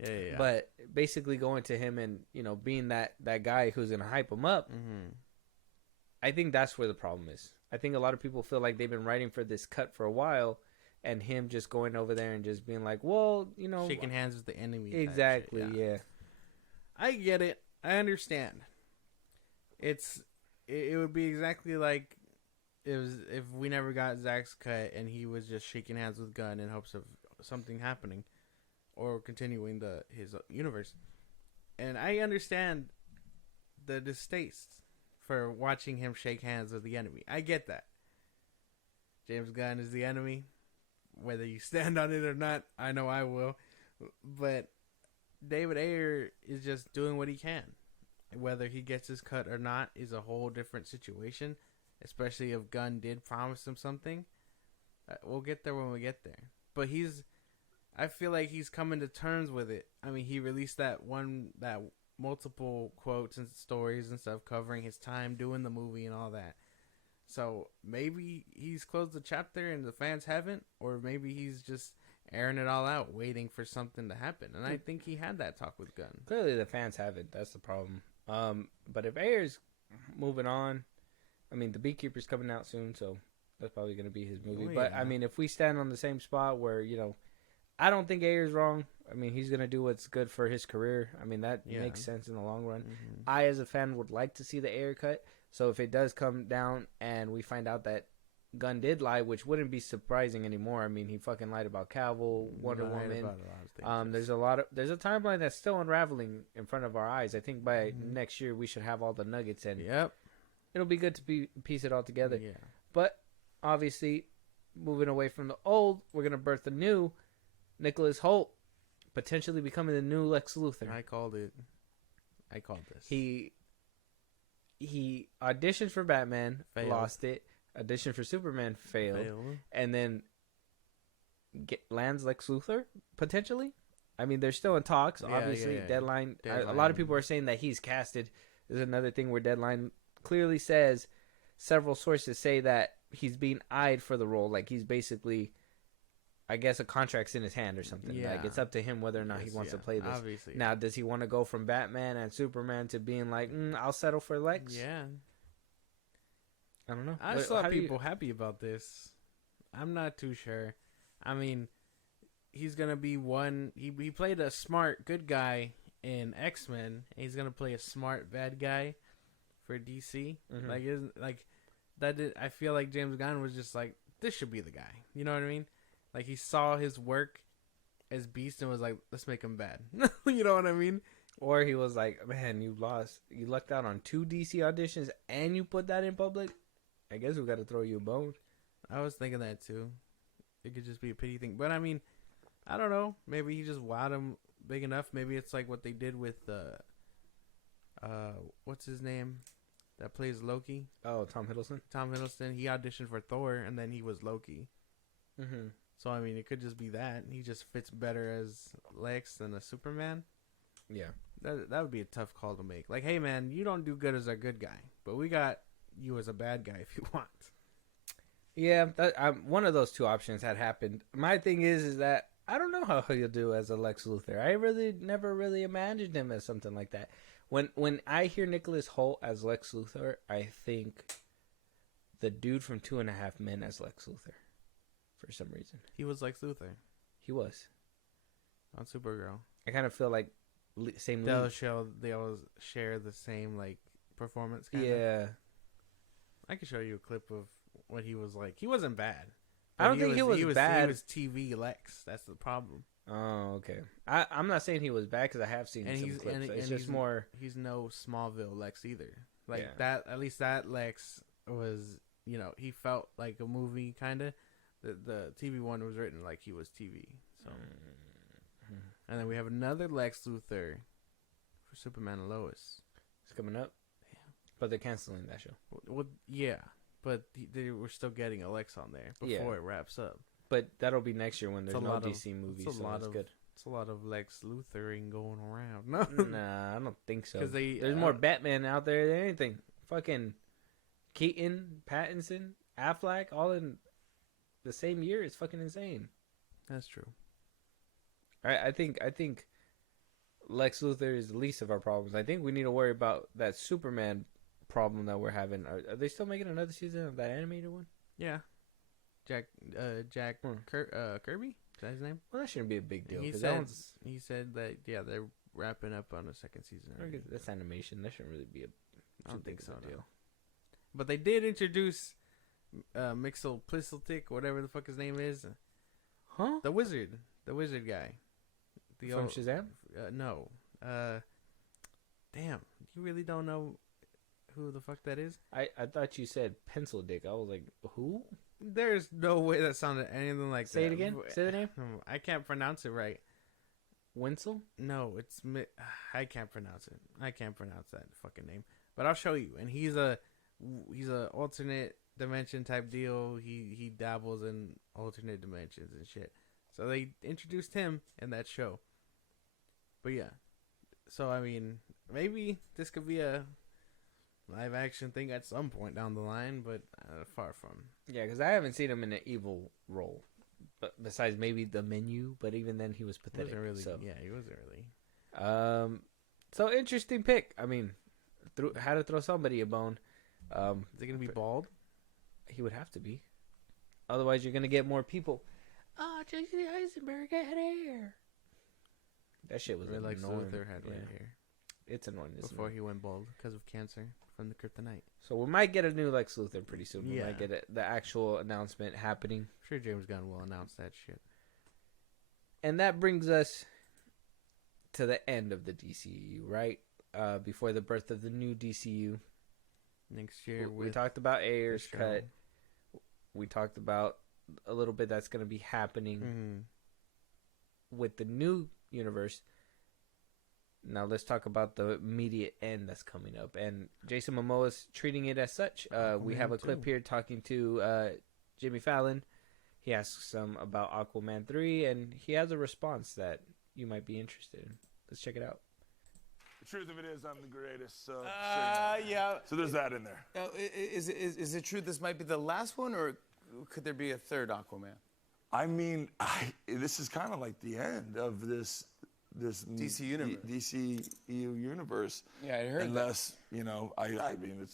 Yeah. But basically going to him and, you know, being that guy who's going to hype him up, I think that's where the problem is. I think a lot of people feel like they've been writing for this cut for a while, and him just going over there and just being like, well, you know. Shaking hands with the enemy. Exactly, yeah. I get it. I understand. It would be exactly like if we never got Zach's cut and he was just shaking hands with Gunn in hopes of something happening or continuing his universe. And I understand the distaste for watching him shake hands with the enemy. I get that. James Gunn is the enemy. Whether you stand on it or not, I know I will. But David Ayer is just doing what he can. Whether he gets his cut or not is a whole different situation. Especially if Gunn did promise him something. We'll get there when we get there. But I feel like he's coming to terms with it. I mean, he released that multiple quotes and stories and stuff covering his time doing the movie and all that. So maybe he's closed the chapter and the fans haven't, or maybe he's just airing it all out, waiting for something to happen. And I think he had that talk with Gunn. Clearly the fans haven't. That's the problem. But if Ayer's moving on, I mean, The Beekeeper's coming out soon, so that's probably going to be his movie. But, I mean, if we stand on the same spot where, you know, I don't think Ayer's wrong. I mean, he's going to do what's good for his career. I mean, that makes sense in the long run. I, as a fan, would like to see the Ayer cut. So if it does come down and we find out that Gunn did lie, which wouldn't be surprising anymore. I mean, he fucking lied about Cavill, Wonder Woman. There's a timeline that's still unraveling in front of our eyes. I think by next year we should have all the nuggets, and it'll be good to piece it all together. Yeah. But obviously, moving away from the old, we're gonna birth the new. Nichiolas Hoult potentially becoming the new Lex Luthor. I called it. I called this. He auditioned for Batman, Failed. lost it. Auditioned for Superman, failed. And then lands Lex Luthor, potentially. I mean, they're still in talks, obviously. Deadline. A lot of people are saying that he's casted. There's another thing where Deadline clearly says several sources say that he's being eyed for the role. Like he's basically, I guess, a contract's in his hand or something. Yeah. Like it's up to him whether or not he wants to play this. Obviously. Now, does he want to go from Batman and Superman to being like, I'll settle for Lex? Yeah. I don't know. I saw people happy about this. I'm not too sure. I mean, he's gonna be one. He played a smart good guy in X-Men. And he's gonna play a smart bad guy for DC. I feel like James Gunn was just like, this should be the guy. You know what I mean? Like he saw his work as Beast and was like, let's make him bad. You know what I mean? Or he was like, man, you lucked out on 2 DC auditions and you put that in public. I guess we got to throw you a bone. I was thinking that too. It could just be a pity thing. But I mean, I don't know. Maybe he just wowed him big enough. Maybe it's like what they did with what's his name that plays Loki? Oh, Tom Hiddleston. Tom Hiddleston. He auditioned for Thor and then he was Loki. Mm-hmm. So I mean, it could just be that he just fits better as Lex than a Superman. Yeah, that would be a tough call to make. Like, hey man, you don't do good as a good guy, but we got you as a bad guy if you want. Yeah, one of those two options had happened. My thing is that I don't know how he'll do as a Lex Luthor. I really never really imagined him as something like that. When I hear Nichiolas Hoult as Lex Luthor, I think the dude from 2.5 Men as Lex Luthor. For some reason, he was Lex Luthor. He was on Supergirl. I kind of feel like same. They always share the same like performance. Yeah, I can show you a clip of what he was like. He wasn't bad. I don't think he was bad. He was TV Lex. That's the problem. Oh, okay. I'm not saying he was bad because I have seen some clips. It's just more. He's no Smallville Lex either. Like Yeah. that. At least that Lex was. You know, he felt like a movie kind of. The TV one was written like he was TV. So, and then we have another Lex Luthor for Superman and Lois. It's coming up. Yeah, but they're canceling that show. Well, yeah, but they were still getting a Lex on there before it wraps up. But that'll be next year when there's no DC movies. It's good. It's a lot of Lex Luthering going around. No, nah, I don't think so. Because there's more Batman out there than anything. Fucking Keaton, Pattinson, Affleck, all in the same year. Is fucking insane. That's true. I think Lex Luthor is the least of our problems. I think we need to worry about that Superman problem that we're having. Are they still making another season of that animated one? Yeah. Jack Kirby? Is that his name? Well, that shouldn't be a big deal. He said that they're wrapping up on a second season. That's animation. That shouldn't really be I don't think so. deal. No. But they did introduce Mixel Plisseltic, whatever the fuck his name is. Huh? The wizard guy. From Shazam? No. Damn. You really don't know who the fuck that is? I thought you said Pencil Dick. I was like, who? There's no way that sounded anything like Say that. it again. Say the name. I can't pronounce it right. Winsel? No, it's I can't pronounce it. I can't pronounce that fucking name. But I'll show you. And he's a alternate dimension type deal. He dabbles in alternate dimensions and shit. So they introduced him in that show. But yeah. So I mean, maybe this could be a live action thing at some point down the line, but far from. Yeah, because I haven't seen him in an evil role, but besides maybe the Menu. But even then, he was pathetic. He wasn't really. So. Yeah, he wasn't really. So interesting pick. I mean, had to throw somebody a bone. Is he gonna be bald? He would have to be. Otherwise, you're gonna get more people. Oh, J.C. Eisenberg had hair. That shit was Lex annoying. Luthor had red hair. It's annoying. Before he went bald because of cancer from the kryptonite. So we might get a new Lex Luthor pretty soon. We Yeah. might get the actual announcement happening. I'm sure James Gunn will announce that shit. And that brings us to the end of the DCEU, right? Before the birth of the new DCU. Next year, We talked about Ayer's show. cut. We talked about a little bit that's going to be happening with the new universe. Now let's talk about the immediate end that's coming up. And Jason Momoa's treating it as such. We have a clip here talking to Jimmy Fallon. He asks him about Aquaman 3, and he has a response that you might be interested in. Let's check it out. truth of it is I'm the greatest. So yeah. So there's that in there. Is it true this might be the last one, or could there be a third Aquaman? I mean, this is kind of like the end of this DC universe. DCEU universe. Yeah, I heard Unless, you know, I mean,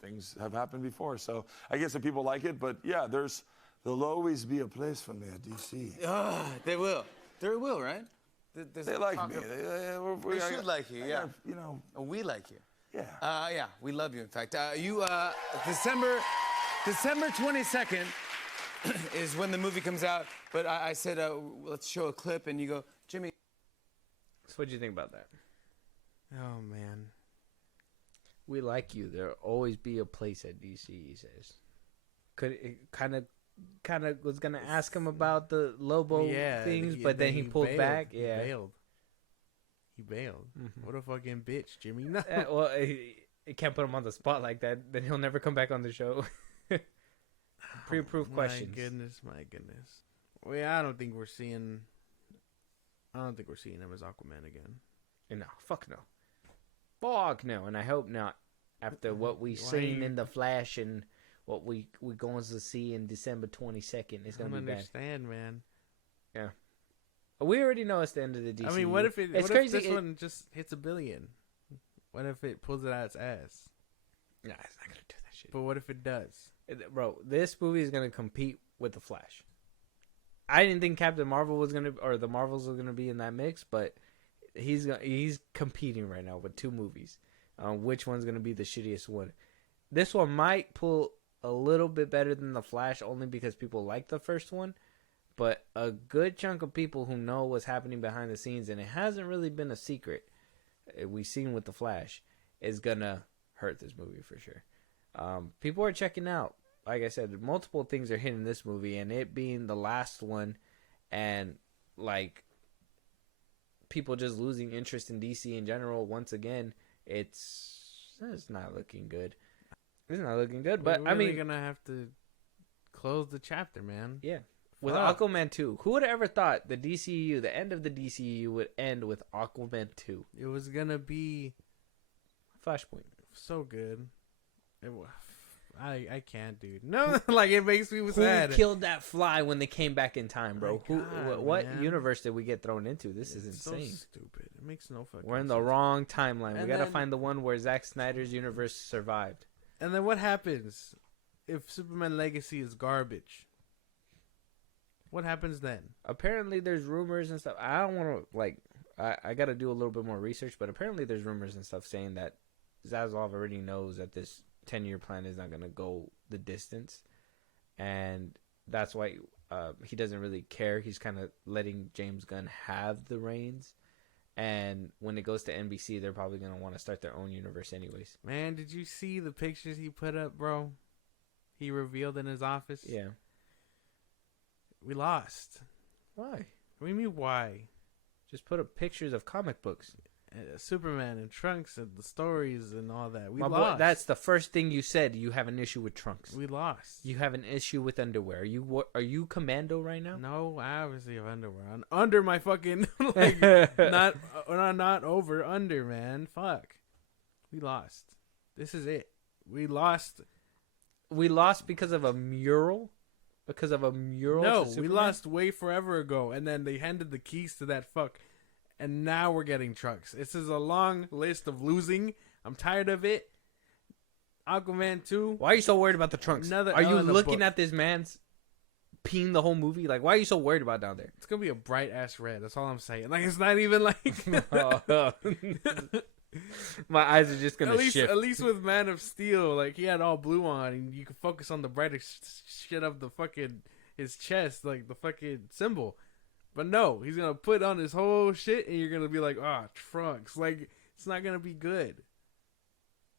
things have happened before. So I guess if people like it, but yeah, there'll always be a place for me at DC. They will. There will, right? They like me. They should like you, yeah. You know. We like you. Yeah. Yeah, we love you, in fact. December 22nd is when the movie comes out. But I said, let's show a clip, and you go, Jimmy. So what'd you think about that? Oh, man. We like you. There'll always be a place at DC, he says. Could it kind of was gonna ask him about the Lobo things, but then he pulled bailed. back. He bailed. Mm-hmm. What a fucking bitch, Jimmy. No. Well, it can't put him on the spot like that. Then he'll never come back on the show. Pre-approved questions. My goodness. Well, yeah, I don't think we're seeing him as Aquaman again. No, fuck no, and I hope not. After what we've seen in the Flash and what we going to see in December 22nd, it's gonna be bad. I understand, man. Yeah, we already know it's the end of the DC. I mean, what if it's crazy? If this one just hits $1 billion? What if it pulls it out its ass? Nah, it's not gonna do that shit. But what if it does? Bro, this movie is gonna compete with the Flash. I didn't think Captain Marvel was gonna, or the Marvels were gonna be in that mix, but he's competing right now with two movies. Which one's gonna be the shittiest one? This one might pull a little bit better than the Flash, only because people like the first one. But a good chunk of people who know what's happening behind the scenes, and it hasn't really been a secret, we've seen with the Flash, is gonna hurt this movie for sure. People are checking out. Like I said, multiple things are hitting this movie, and it being the last one, and like people just losing interest in DC in general. Once again, it's not looking good. It's not looking good, but we're really gonna have to close the chapter, man. Yeah, with Aquaman 2. Who would have ever thought the DCEU, the end of the DCEU, would end with Aquaman 2? It was gonna be Flashpoint. So good. I can't, dude. No, like it makes me sad. Who killed that fly when they came back in time, bro? What man. Universe did we get thrown into? This is insane. So stupid. It makes no fucking We're in sense. the wrong timeline. And we gotta then- find the one where Zack Snyder's universe survived. And then what happens if Superman Legacy is garbage? What happens then? Apparently, there's rumors and stuff. I don't want to I got to do a little bit more research, but apparently, there's rumors and stuff saying that Zaslav already knows that this 10-year plan is not going to go the distance, and that's why he doesn't really care. He's kind of letting James Gunn have the reins, and when it goes to NBC, they're probably going to want to start their own universe anyways. Man, did you see the pictures he put up, bro? He revealed in his office. Yeah. We lost. Why? What do you mean, why? Just put up pictures of comic books. Superman and Trunks and the stories and all that. We My lost. boy, that's the first thing you said. You have an issue with Trunks. We lost. You have an issue with underwear. Are you Commando right now? No, I obviously have underwear on. Under my fucking like not over under, man. Fuck. We lost. This is it. We lost. We lost because of a mural. Because of a mural. No, to we Superman? lost way forever ago, and then they handed the keys to that fuck, and now we're getting Trunks. This is a long list of losing. I'm tired of it. Aquaman 2. Why are you so worried about the Trunks? Another Are L you in the looking book. at this man's peeing the whole movie? Like, why are you so worried about down there? It's gonna be a bright ass red. That's all I'm saying. Like, it's not even like. My eyes are just gonna shift. At least with Man of Steel, like he had all blue on, and you can focus on the brighter shit of the fucking his chest, like the fucking symbol. But no, he's gonna put on his whole shit, and you're gonna be like, Trunks. Like, it's not gonna be good.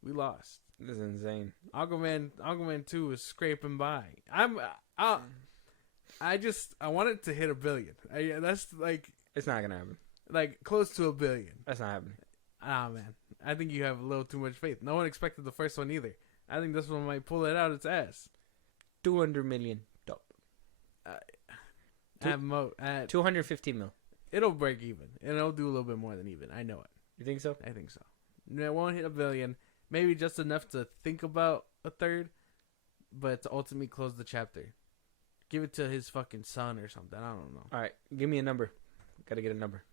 We lost. This is insane. Aquaman 2 is scraping by. I want it to hit $1 billion. That's like It's not gonna happen. like close to $1 billion. That's not happening. Man, I think you have a little too much faith. No one expected the first one either. I think this one might pull it out its ass. 200 million. Dope. At 215 mil. it'll break even, and it'll do a little bit more than even. I know it. You think so? I think so. It won't hit $1 billion. Maybe just enough to think about a third, but to ultimately close the chapter. Give it to his fucking son or something. I don't know. All right, give me a number. Gotta get a number.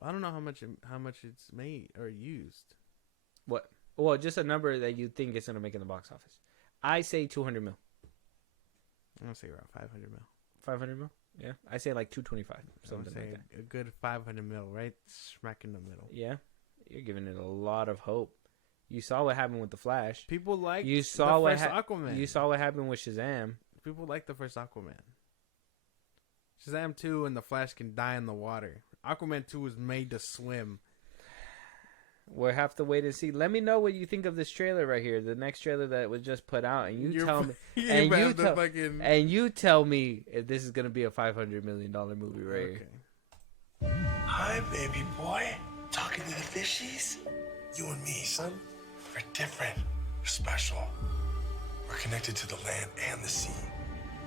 I don't know how much it's made or used. What? Well, just a number that you think it's gonna make in the box office. I say 200 mil. I'm gonna say around 500 mil. 500 mil? Yeah, I say like 225, something like that. A good 500 mil, right smack in the middle. Yeah, you're giving it a lot of hope. You saw what happened with the Flash. People like you saw the what first Aquaman. You saw what happened with Shazam. People like the first Aquaman. Shazam 2 and the Flash can die in the water. Aquaman 2 was made to swim. We'll have to wait and see. Let me know what you think of this trailer right here, the next trailer that was just put out, and you tell me. And you tell me if this is gonna be a $500 million movie right here. Hi, baby boy. Talking to the fishies? You and me, son, we're different. We're special. We're connected to the land and the sea.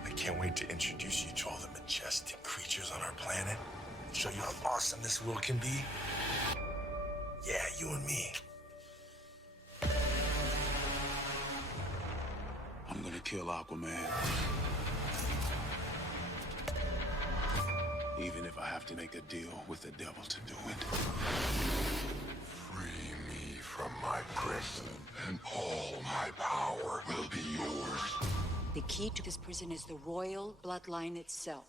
I can't wait to introduce you to all the majestic creatures on our planet. Show you how awesome this world can be. Yeah, you and me. I'm gonna kill Aquaman. Even if I have to make a deal with the devil to do it. Free me from my prison, and all my power will be yours. The key to this prison is the royal bloodline itself.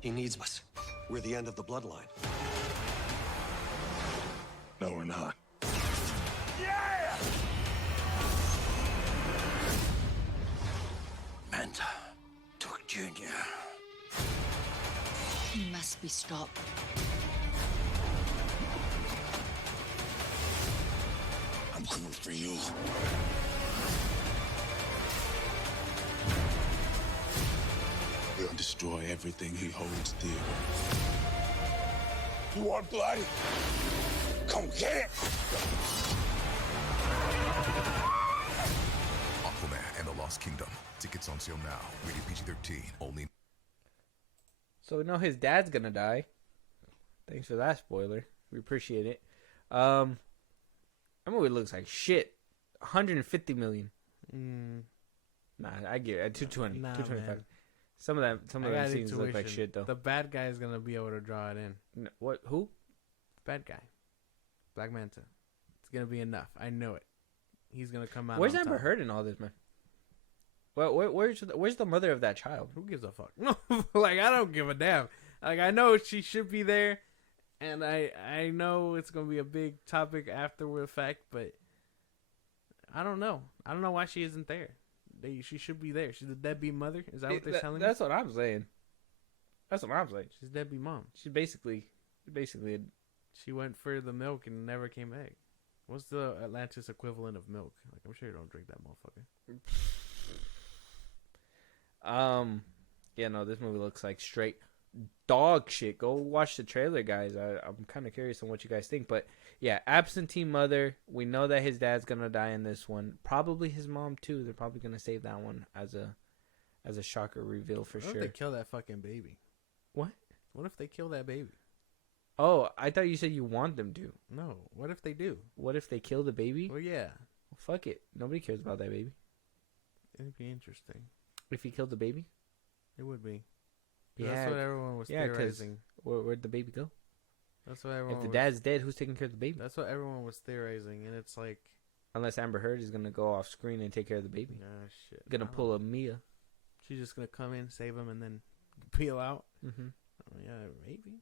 He needs us. We're the end of the bloodline. No, we're not. Yeah! Manta took Junior. He must be stopped. I'm coming for you. He'll destroy everything he holds dear. You want blood? Come get it! Aquaman and the Lost Kingdom. Tickets on sale now. Rated PG-13. Only. So we know his dad's gonna die. Thanks for that spoiler. We appreciate it. That movie looks like shit. 150 million. Nah, I get it. At 220, 225. Man. Some of them scenes look like shit though. The bad guy is gonna be able to draw it in. No, what? Who? Bad guy. Black Manta. It's gonna be enough. I know it. He's gonna come out. Where's on Amber top. Heard in all this, man? Well, where's the mother of that child? Who gives a fuck? No, like I don't give a damn. Like I know she should be there, and I know it's gonna be a big topic after the fact, but I don't know. I don't know why she isn't there. She should be there. She's a deadbeat mother. Is that what they're telling me? That's what I'm saying. That's what I'm saying. She's a deadbeat mom. She's basically. She went for the milk and never came back. What's the Atlantis equivalent of milk? Like I'm sure you don't drink that motherfucker. Yeah, no, this movie looks like straight dog shit. Go watch the trailer, guys. I'm kind of curious on what you guys think, but yeah, absentee mother. We know that his dad's gonna die in this one. Probably his mom too. They're probably gonna save that one as a shocker reveal for What sure. if they kill that fucking baby? What? What if they kill that baby? Oh, I thought you said you want them to. No. What if they do? What if they kill the baby? Well, yeah. Well, fuck it. Nobody cares about that baby. It'd be interesting. If he killed the baby? It would be. Yeah. That's what everyone was theorizing. Where'd the baby go? That's what everyone. If the dad's dead, who's taking care of the baby? That's what everyone was theorizing, and it's like. Unless Amber Heard is gonna go off screen and take care of the baby. Nah, shit. Gonna pull a Mia. She's just gonna come in, save him, and then peel out. Mm-hmm. Oh, yeah, maybe.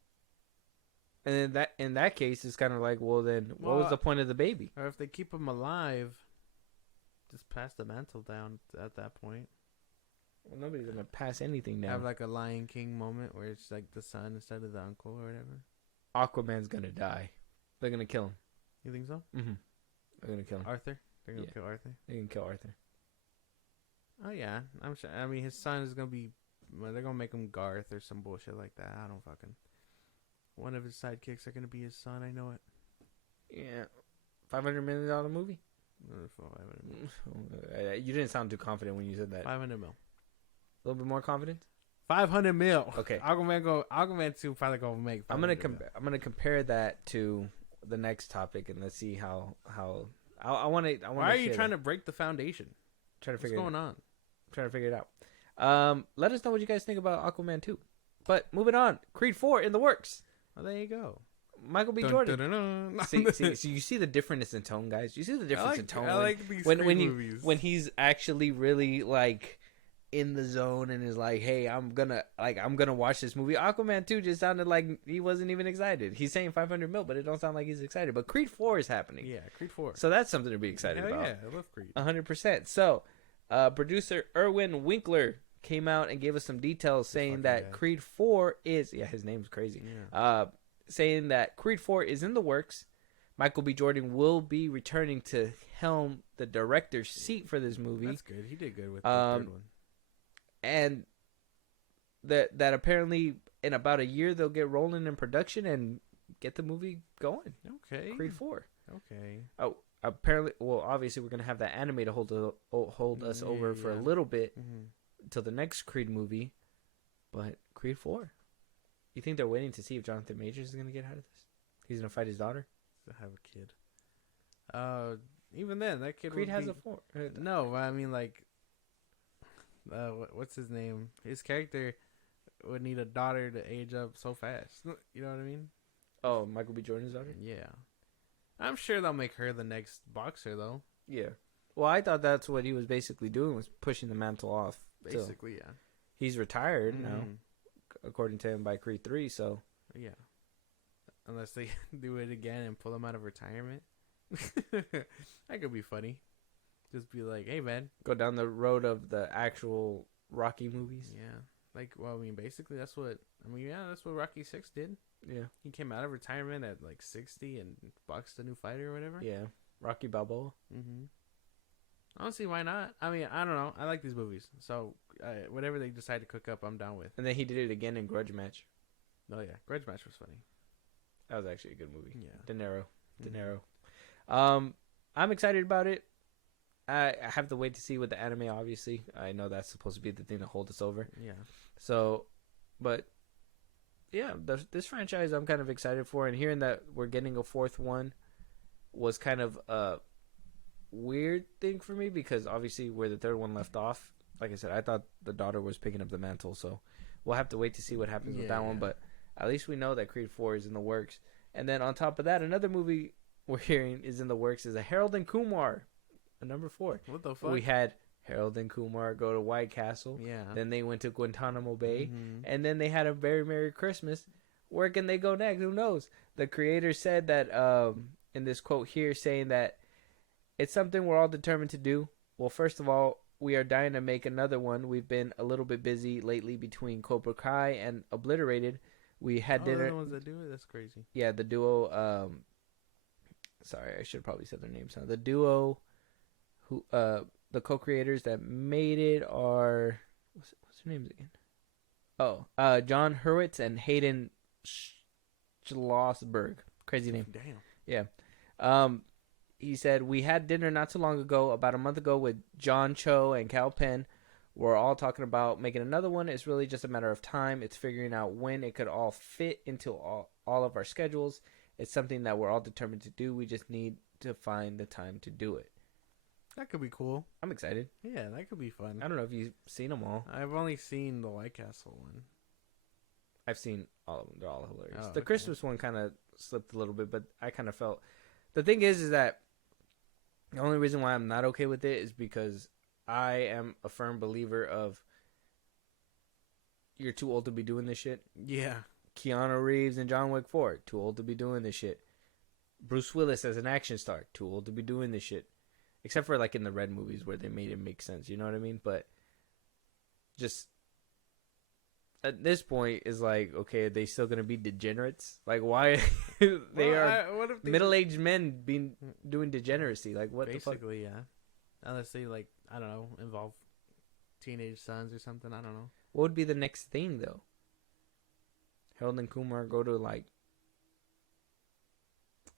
And then in that case, it's kind of like, well, then what was the point of the baby? Or if they keep him alive, just pass the mantle down at that point. Well, nobody's gonna pass anything down. Have like a Lion King moment where it's like the son instead of the uncle or whatever. Aquaman's gonna die. They're gonna kill him. You think so? Mm-hmm. They're gonna kill him. Arthur? They're gonna kill Arthur? They're gonna kill Arthur. Oh yeah, I'm sure. I mean, his son is gonna be. Well, they're gonna make him Garth or some bullshit like that. I don't fucking. One of his sidekicks are gonna be his son. I know it. Yeah, $500 million movie. You didn't sound too confident when you said that. 500 mil. A little bit more confident. 500 mil. Okay. Aquaman 2 probably gonna make. I'm gonna 500 mil. I'm gonna compare that to the next topic, and let's see how I want to. Why are you trying to break the foundation? Trying to What's figure going on? Trying to figure it out. Let us know what you guys think about Aquaman 2. But moving on, Creed 4 in the works. Well, there you go. Michael B. Dun, Jordan. dun, dun, dun. See, so you see the difference in tone, guys. You see the difference in tone. I like these when Creed he movies. when he's actually really like in the zone and is like, "Hey, I'm gonna watch this movie." Aquaman 2 just sounded like he wasn't even excited. He's saying 500 mil, but it don't sound like he's excited. But Creed 4 is happening. Yeah, Creed 4. So that's something to be excited Hell about. yeah, I love Creed. 100%. So, producer Erwin Winkler came out and gave us some details saying that guy. Creed 4 is his name's crazy. Yeah. Saying that Creed 4 is in the works. Michael B. Jordan will be returning to helm the director's seat for this movie. That's good. He did good with the third one. And that apparently in about a year they'll get rolling in production and get the movie going. Okay. Creed 4. Okay. Oh, apparently, well, obviously we're gonna have that anime to hold us over for a Yeah. little bit Mm-hmm. until the next Creed movie. But Creed 4, you think they're waiting to see if Jonathan Majors is gonna get out of this? He's gonna fight his daughter. To have a kid. Even then, that kid. Creed would has be... a 4. No, I mean like. What's his name? His character would need a daughter to age up so fast. You know what I mean? Oh, Michael B. Jordan's daughter. Yeah. I'm sure they'll make her the next boxer, though. Yeah. Well, I thought that's what he was basically doing, was pushing the mantle off. Basically, yeah. He's retired now, Mhm. according to him, by Creed 3. So Yeah. Unless they do it again and pull him out of retirement. That could be funny. Just be like, hey, man. go down the road of the actual Rocky movies. Yeah. Like, well, I mean, basically, that's what Rocky 6 did. Yeah. He came out of retirement at like 60 and boxed a new fighter or whatever. Yeah. Rocky Balboa. Mm-hmm. I don't see why not. I mean, I don't know. I like these movies. So, whatever they decide to cook up, I'm down with. And then he did it again in Grudge Match. Oh, yeah. Grudge Match was funny. That was actually a good movie. Yeah. De Niro. Mm-hmm. I'm excited about it. I have to wait to see with the anime, obviously. I know that's supposed to be the thing to hold us over. Yeah. So, but, yeah, this franchise I'm kind of excited for. And hearing that we're getting a fourth one was kind of a weird thing for me, because obviously where the third one left off, like I said, I thought the daughter was picking up the mantle. So we'll have to wait to see what happens with that one. But at least we know that Creed 4 is in the works. And then on top of that, another movie we're hearing is in the works is a Harold and Kumar, number 4. What the fuck? We had Harold and Kumar go to White Castle. Yeah. Then they went to Guantanamo Bay. Mhm. And then they had a very Merry Christmas. Where can they go next? Who knows? The creator said that in this quote here, saying that it's something we're all determined to do. Well, first of all, we are dying to make another one. We've been a little bit busy lately between Cobra Kai and Obliterated. We had dinner. They're the ones that do it? That's crazy. Yeah, the duo. Sorry, I should have probably said their names. The duo, who the co-creators that made it are what's their names again? Oh, John Hurwitz and Hayden Schlossberg. Crazy name. Damn. Yeah. He said, we had dinner not too long ago, about a month ago, with John Cho and Cal Penn. We're all talking about making another one. It's really just a matter of time. It's figuring out when it could all fit into all of our schedules. It's something that we're all determined to do. We just need to find the time to do it. That could be cool. I'm excited. Yeah, that could be fun. I don't know if you've seen them all. I've only seen the White Castle one. I've seen all of them. They're all hilarious. Oh, The okay. Christmas one kind of slipped a little bit, but I kind of felt... The thing is that the only reason why I'm not okay with it is because I am a firm believer of you're too old to be doing this shit. Yeah. Keanu Reeves and John Wick 4, too old to be doing this shit. Bruce Willis as an action star, too old to be doing this shit. Except for like in the Red movies where they made it make sense, you know what I mean? But just at this point is like, okay, are they still gonna be degenerates? Like, why they are middle-aged men being doing degeneracy? Like, what Basically, the fuck? yeah. Unless they, like, I don't know, involve teenage sons or something. I don't know. What would be the next thing though? Harold and Kumar go to like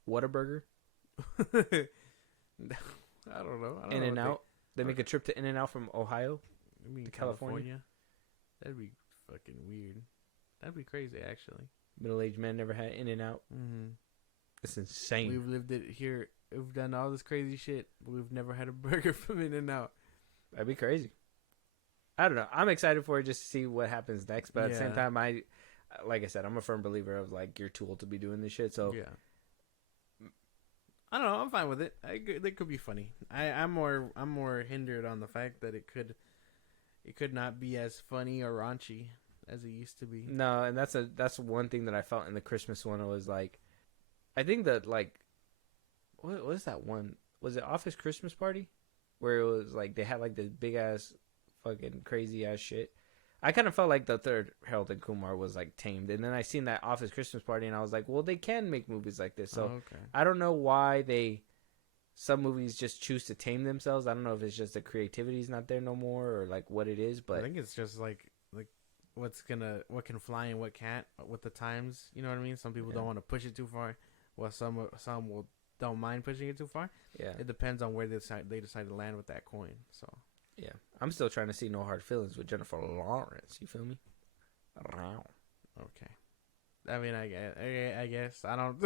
Whataburger? I don't know. In and Out. They make a trip to In and Out from Ohio I mean, to California. That'd be fucking weird. That'd be crazy, actually. Middle-aged men never had In-N-Out. Mm-hmm. It's insane. We've lived it here. We've done all this crazy shit, but we've never had a burger from In-N-Out. That'd be crazy. I don't know. I'm excited for it just to see what happens next. But at the same time, like I said, I'm a firm believer of like you're too old to be doing this shit. So yeah, I don't know. I'm fine with it. It could be funny. I'm more hindered on the fact that it could not be as funny or raunchy as it used to be. No, and that's one thing that I felt in the Christmas one. It was like, I think that like, what was that one? Was it Office Christmas Party, where it was like they had like this big ass, fucking crazy ass shit. I kind of felt like the third Harold and Kumar was like tamed, and then I seen that Office Christmas Party, and I was like, well, they can make movies like this. So I don't know why some movies just choose to tame themselves. I don't know if it's just the creativity's not there no more, or like what it is. But I think it's just like what can fly and what can't with the times. You know what I mean? Some people don't want to push it too far, while some don't mind pushing it too far. Yeah, it depends on where they decide to land with that coin. So. Yeah, I'm still trying to see No Hard Feelings with Jennifer Lawrence. You feel me? Okay. I mean, I guess I don't.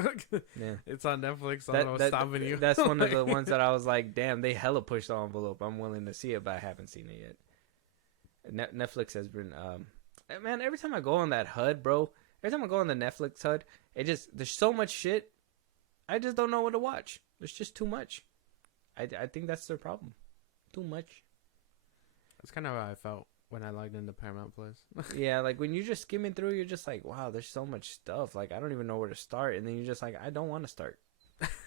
Yeah, it's on Netflix. So I don't know what's stopping you. That's one of the ones that I was like, damn, they hella pushed the envelope. I'm willing to see it, but I haven't seen it yet. Netflix has been, man. Every time I go on that HUD, bro. Every time I go on the Netflix HUD, there's so much shit. I just don't know what to watch. There's just too much. I think that's their problem. Too much. That's kind of how I felt when I logged into Paramount Plus. Yeah, like when you're just skimming through, you're just like, wow, there's so much stuff. Like, I don't even know where to start. And then you're just like, I don't want to start.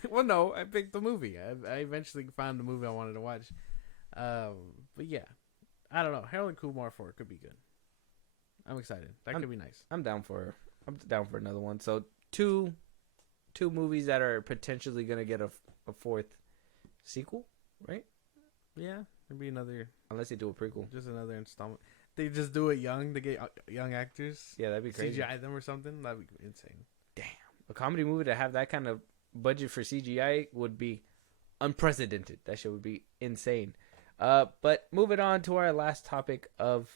Well, no, I picked the movie. I eventually found the movie I wanted to watch. But yeah, I don't know. Harold and Kumar 4 could be good. I'm excited. That could be nice. I'm down for another one. So two movies that are potentially gonna get a fourth sequel, right? Yeah, maybe another. Unless they do a prequel, just another installment. They just do it young. They get young actors. Yeah, that'd be crazy. CGI them or something. That'd be insane. Damn, a comedy movie to have that kind of budget for CGI would be unprecedented. That shit would be insane. But moving on to our last topic of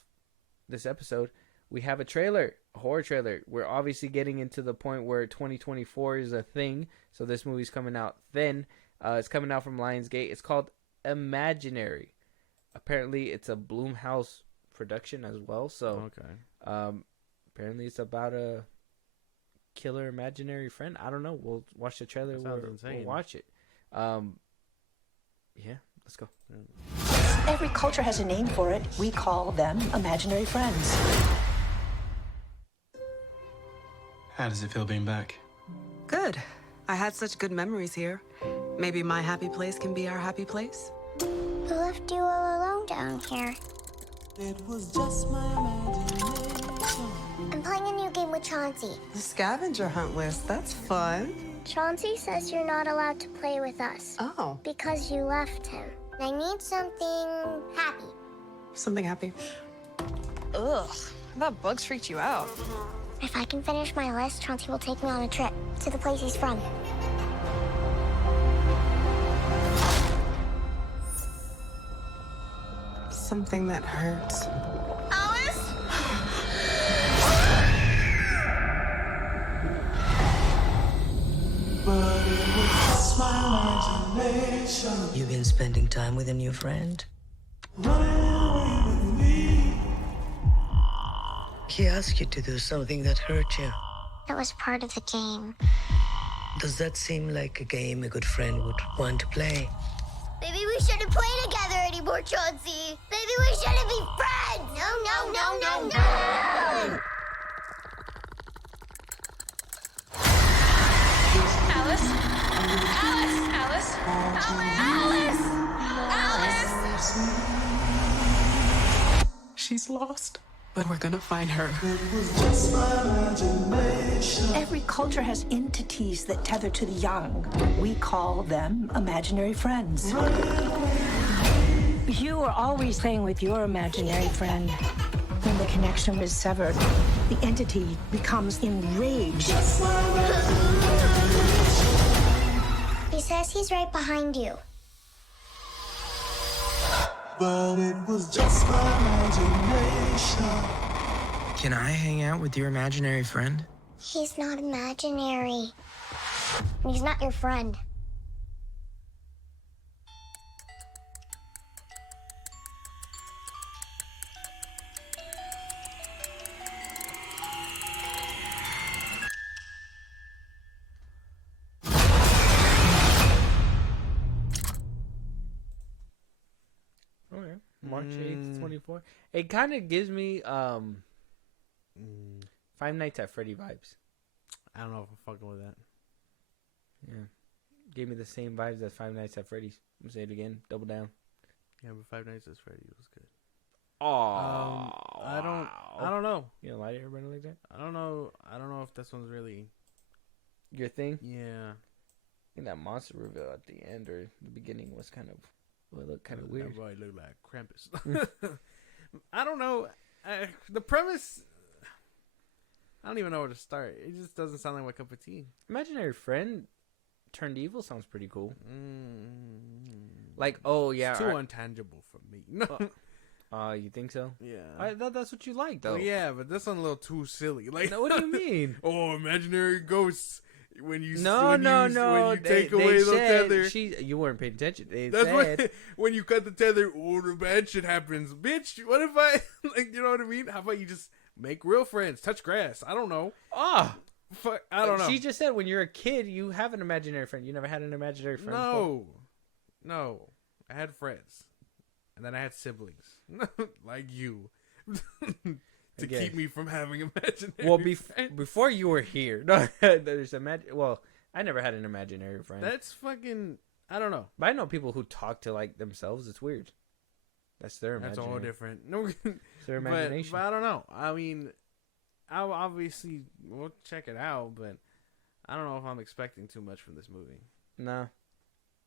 this episode, we have a horror trailer. We're obviously getting into the point where 2024 is a thing. So this movie's coming out then. It's coming out from Lionsgate. It's called Imaginary. Apparently, it's a Blumhouse production as well. So, apparently, it's about a killer imaginary friend. I don't know. We'll watch the trailer. We'll watch it. Yeah, let's go. Every culture has a name for it. We call them imaginary friends. How does it feel being back? Good. I had such good memories here. Maybe my happy place can be our happy place. Who left you all alone down here? It was just my imagination. I'm playing a new game with Chauncey. The scavenger hunt list. That's fun. Chauncey says you're not allowed to play with us. Oh. Because you left him. I need something happy. Something happy. Ugh. I thought bugs freaked you out. If I can finish my list, Chauncey will take me on a trip to the place he's from. Something that hurts. Alice? But it was just my imagination. You've been spending time with a new friend? Running away with me. He asked you to do something that hurt you. It was part of the game. Does that seem like a game a good friend would want to play? Maybe we shouldn't play together anymore, Chauncey. Maybe we shouldn't be friends. No. Alice! She's lost, but we're gonna find her. It was just my imagination. Every culture has entities that tether to the young. We call them imaginary friends. You were always playing with your imaginary friend. When the connection was severed, the entity becomes enraged. He says he's right behind you. But it was just my imagination. Can I hang out with your imaginary friend? He's not imaginary. He's not your friend. Okay. March 8th, 24. It kind of gives me Five Nights at Freddy vibes. I don't know if I'm fucking with that. Yeah. Gave me the same vibes as Five Nights at Freddy's. I'm gonna say it again. Double down. Yeah, but Five Nights at Freddy was good. Oh, I don't know. You don't like everybody like that? I don't know if this one's really your thing. Yeah. I think that monster reveal at the end or the beginning was kind of, well, it looked kind of weird. That boy looked like Krampus. I don't know. The premise, I don't even know where to start. It just doesn't sound like my cup of tea. Imaginary friend turned evil sounds pretty cool. Like, oh yeah, it's too untangible for me. No. You think so? Yeah. I thought that's what you like, though. Well, yeah, but this one's a little too silly. Like, no, what do you mean? Oh, imaginary ghosts. When you no, you take away those tether, you weren't paying attention. That's said, when you cut the tether, oh, the bad shit happens, bitch. What if I like, you know what I mean? How about you just make real friends, touch grass? I don't know. Fuck, I don't know. She just said when you're a kid, you have an imaginary friend. You never had an imaginary friend. No, I had friends, and then I had siblings like you. To keep me from having imaginary friends. Before you were here, no, there's well, I never had an imaginary friend. That's fucking, I don't know. But I know people who talk to like themselves. It's weird. That's their imaginary. That's all different. No, it's their imagination. But I don't know. I mean, we'll check it out, but I don't know if I'm expecting too much from this movie. No.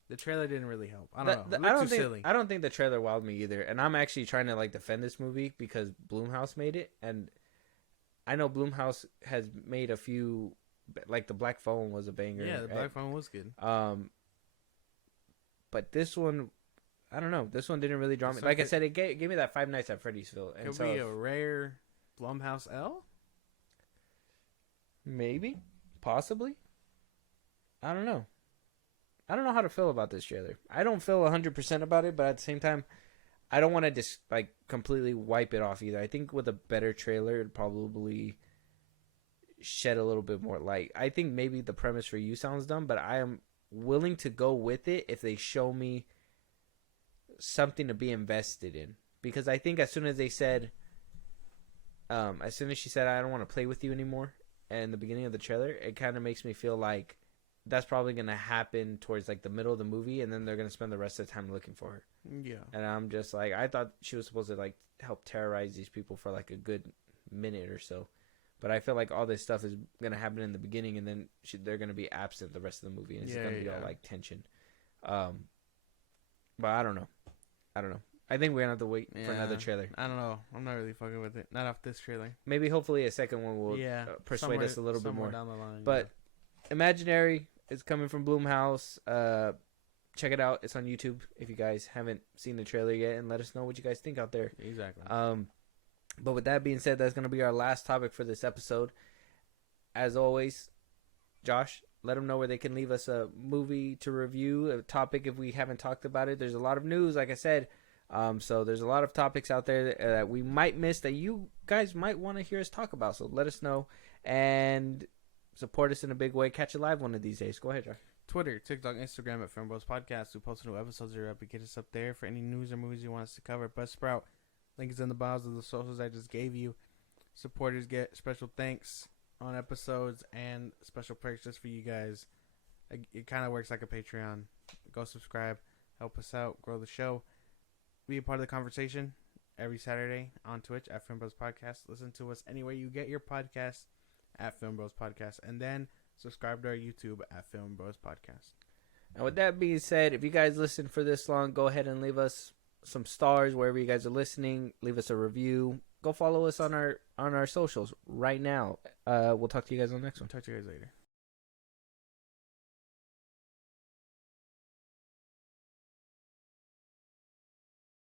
The trailer didn't really help. I don't know. I don't think the trailer wowed me either. And I'm actually trying to like defend this movie because Blumhouse made it, and I know Blumhouse has made a few. Like the Black Phone was a banger. Yeah, the Black Phone was good. But this one, I don't know. This one didn't really draw me. Like I said, it gave me that Five Nights at Freddy's feel. Could so be a rare Blumhouse L. Maybe, possibly. I don't know. I don't know how to feel about this trailer. I don't feel 100% about it, but at the same time, I don't want to just like completely wipe it off either. I think with a better trailer, it'd probably shed a little bit more light. I think maybe the premise for you sounds dumb, but I am willing to go with it if they show me something to be invested in. Because I think as soon as she said, I don't want to play with you anymore, in the beginning of the trailer, it kind of makes me feel like that's probably going to happen towards like the middle of the movie, and then they're going to spend the rest of the time looking for her. Yeah. And I'm just like, I thought she was supposed to like help terrorize these people for like a good minute or so. But I feel like all this stuff is going to happen in the beginning, and then they're going to be absent the rest of the movie, and it's going to be all like tension. But I don't know. I think we're going to have to wait for another trailer. I don't know. I'm not really fucking with it. Not off this trailer. Maybe hopefully a second one will persuade us a little bit more. Down the line, but Imaginary is coming from Blumhouse. Check it out. It's on YouTube if you guys haven't seen the trailer yet, and let us know what you guys think out there. Exactly. But with that being said, that's going to be our last topic for this episode. As always, Josh, let them know where they can leave us a movie to review, a topic if we haven't talked about it. There's a lot of news, like I said. So there's a lot of topics out there that we might miss that you guys might want to hear us talk about. So let us know and support us in a big way. Catch it live one of these days. Go ahead, Josh. Twitter, TikTok, Instagram at FilmBros Podcast. We post new episodes are up. You get us up there for any news or movies you want us to cover. Buzzsprout, link is in the bios of the socials I just gave you. Supporters get special thanks on episodes and special perks just for you guys. It kind of works like a Patreon. Go subscribe, help us out, grow the show. Be a part of the conversation every Saturday on Twitch at FilmBros Podcast. Listen to us anywhere you get your podcasts at FilmBros Podcast. And then subscribe to our YouTube at FilmBros Podcast. And with that being said, if you guys listen for this long, go ahead and leave us some stars wherever you guys are listening. Leave us a review. Go follow us on our socials right now. We'll talk to you guys on the next one. Talk to you guys later.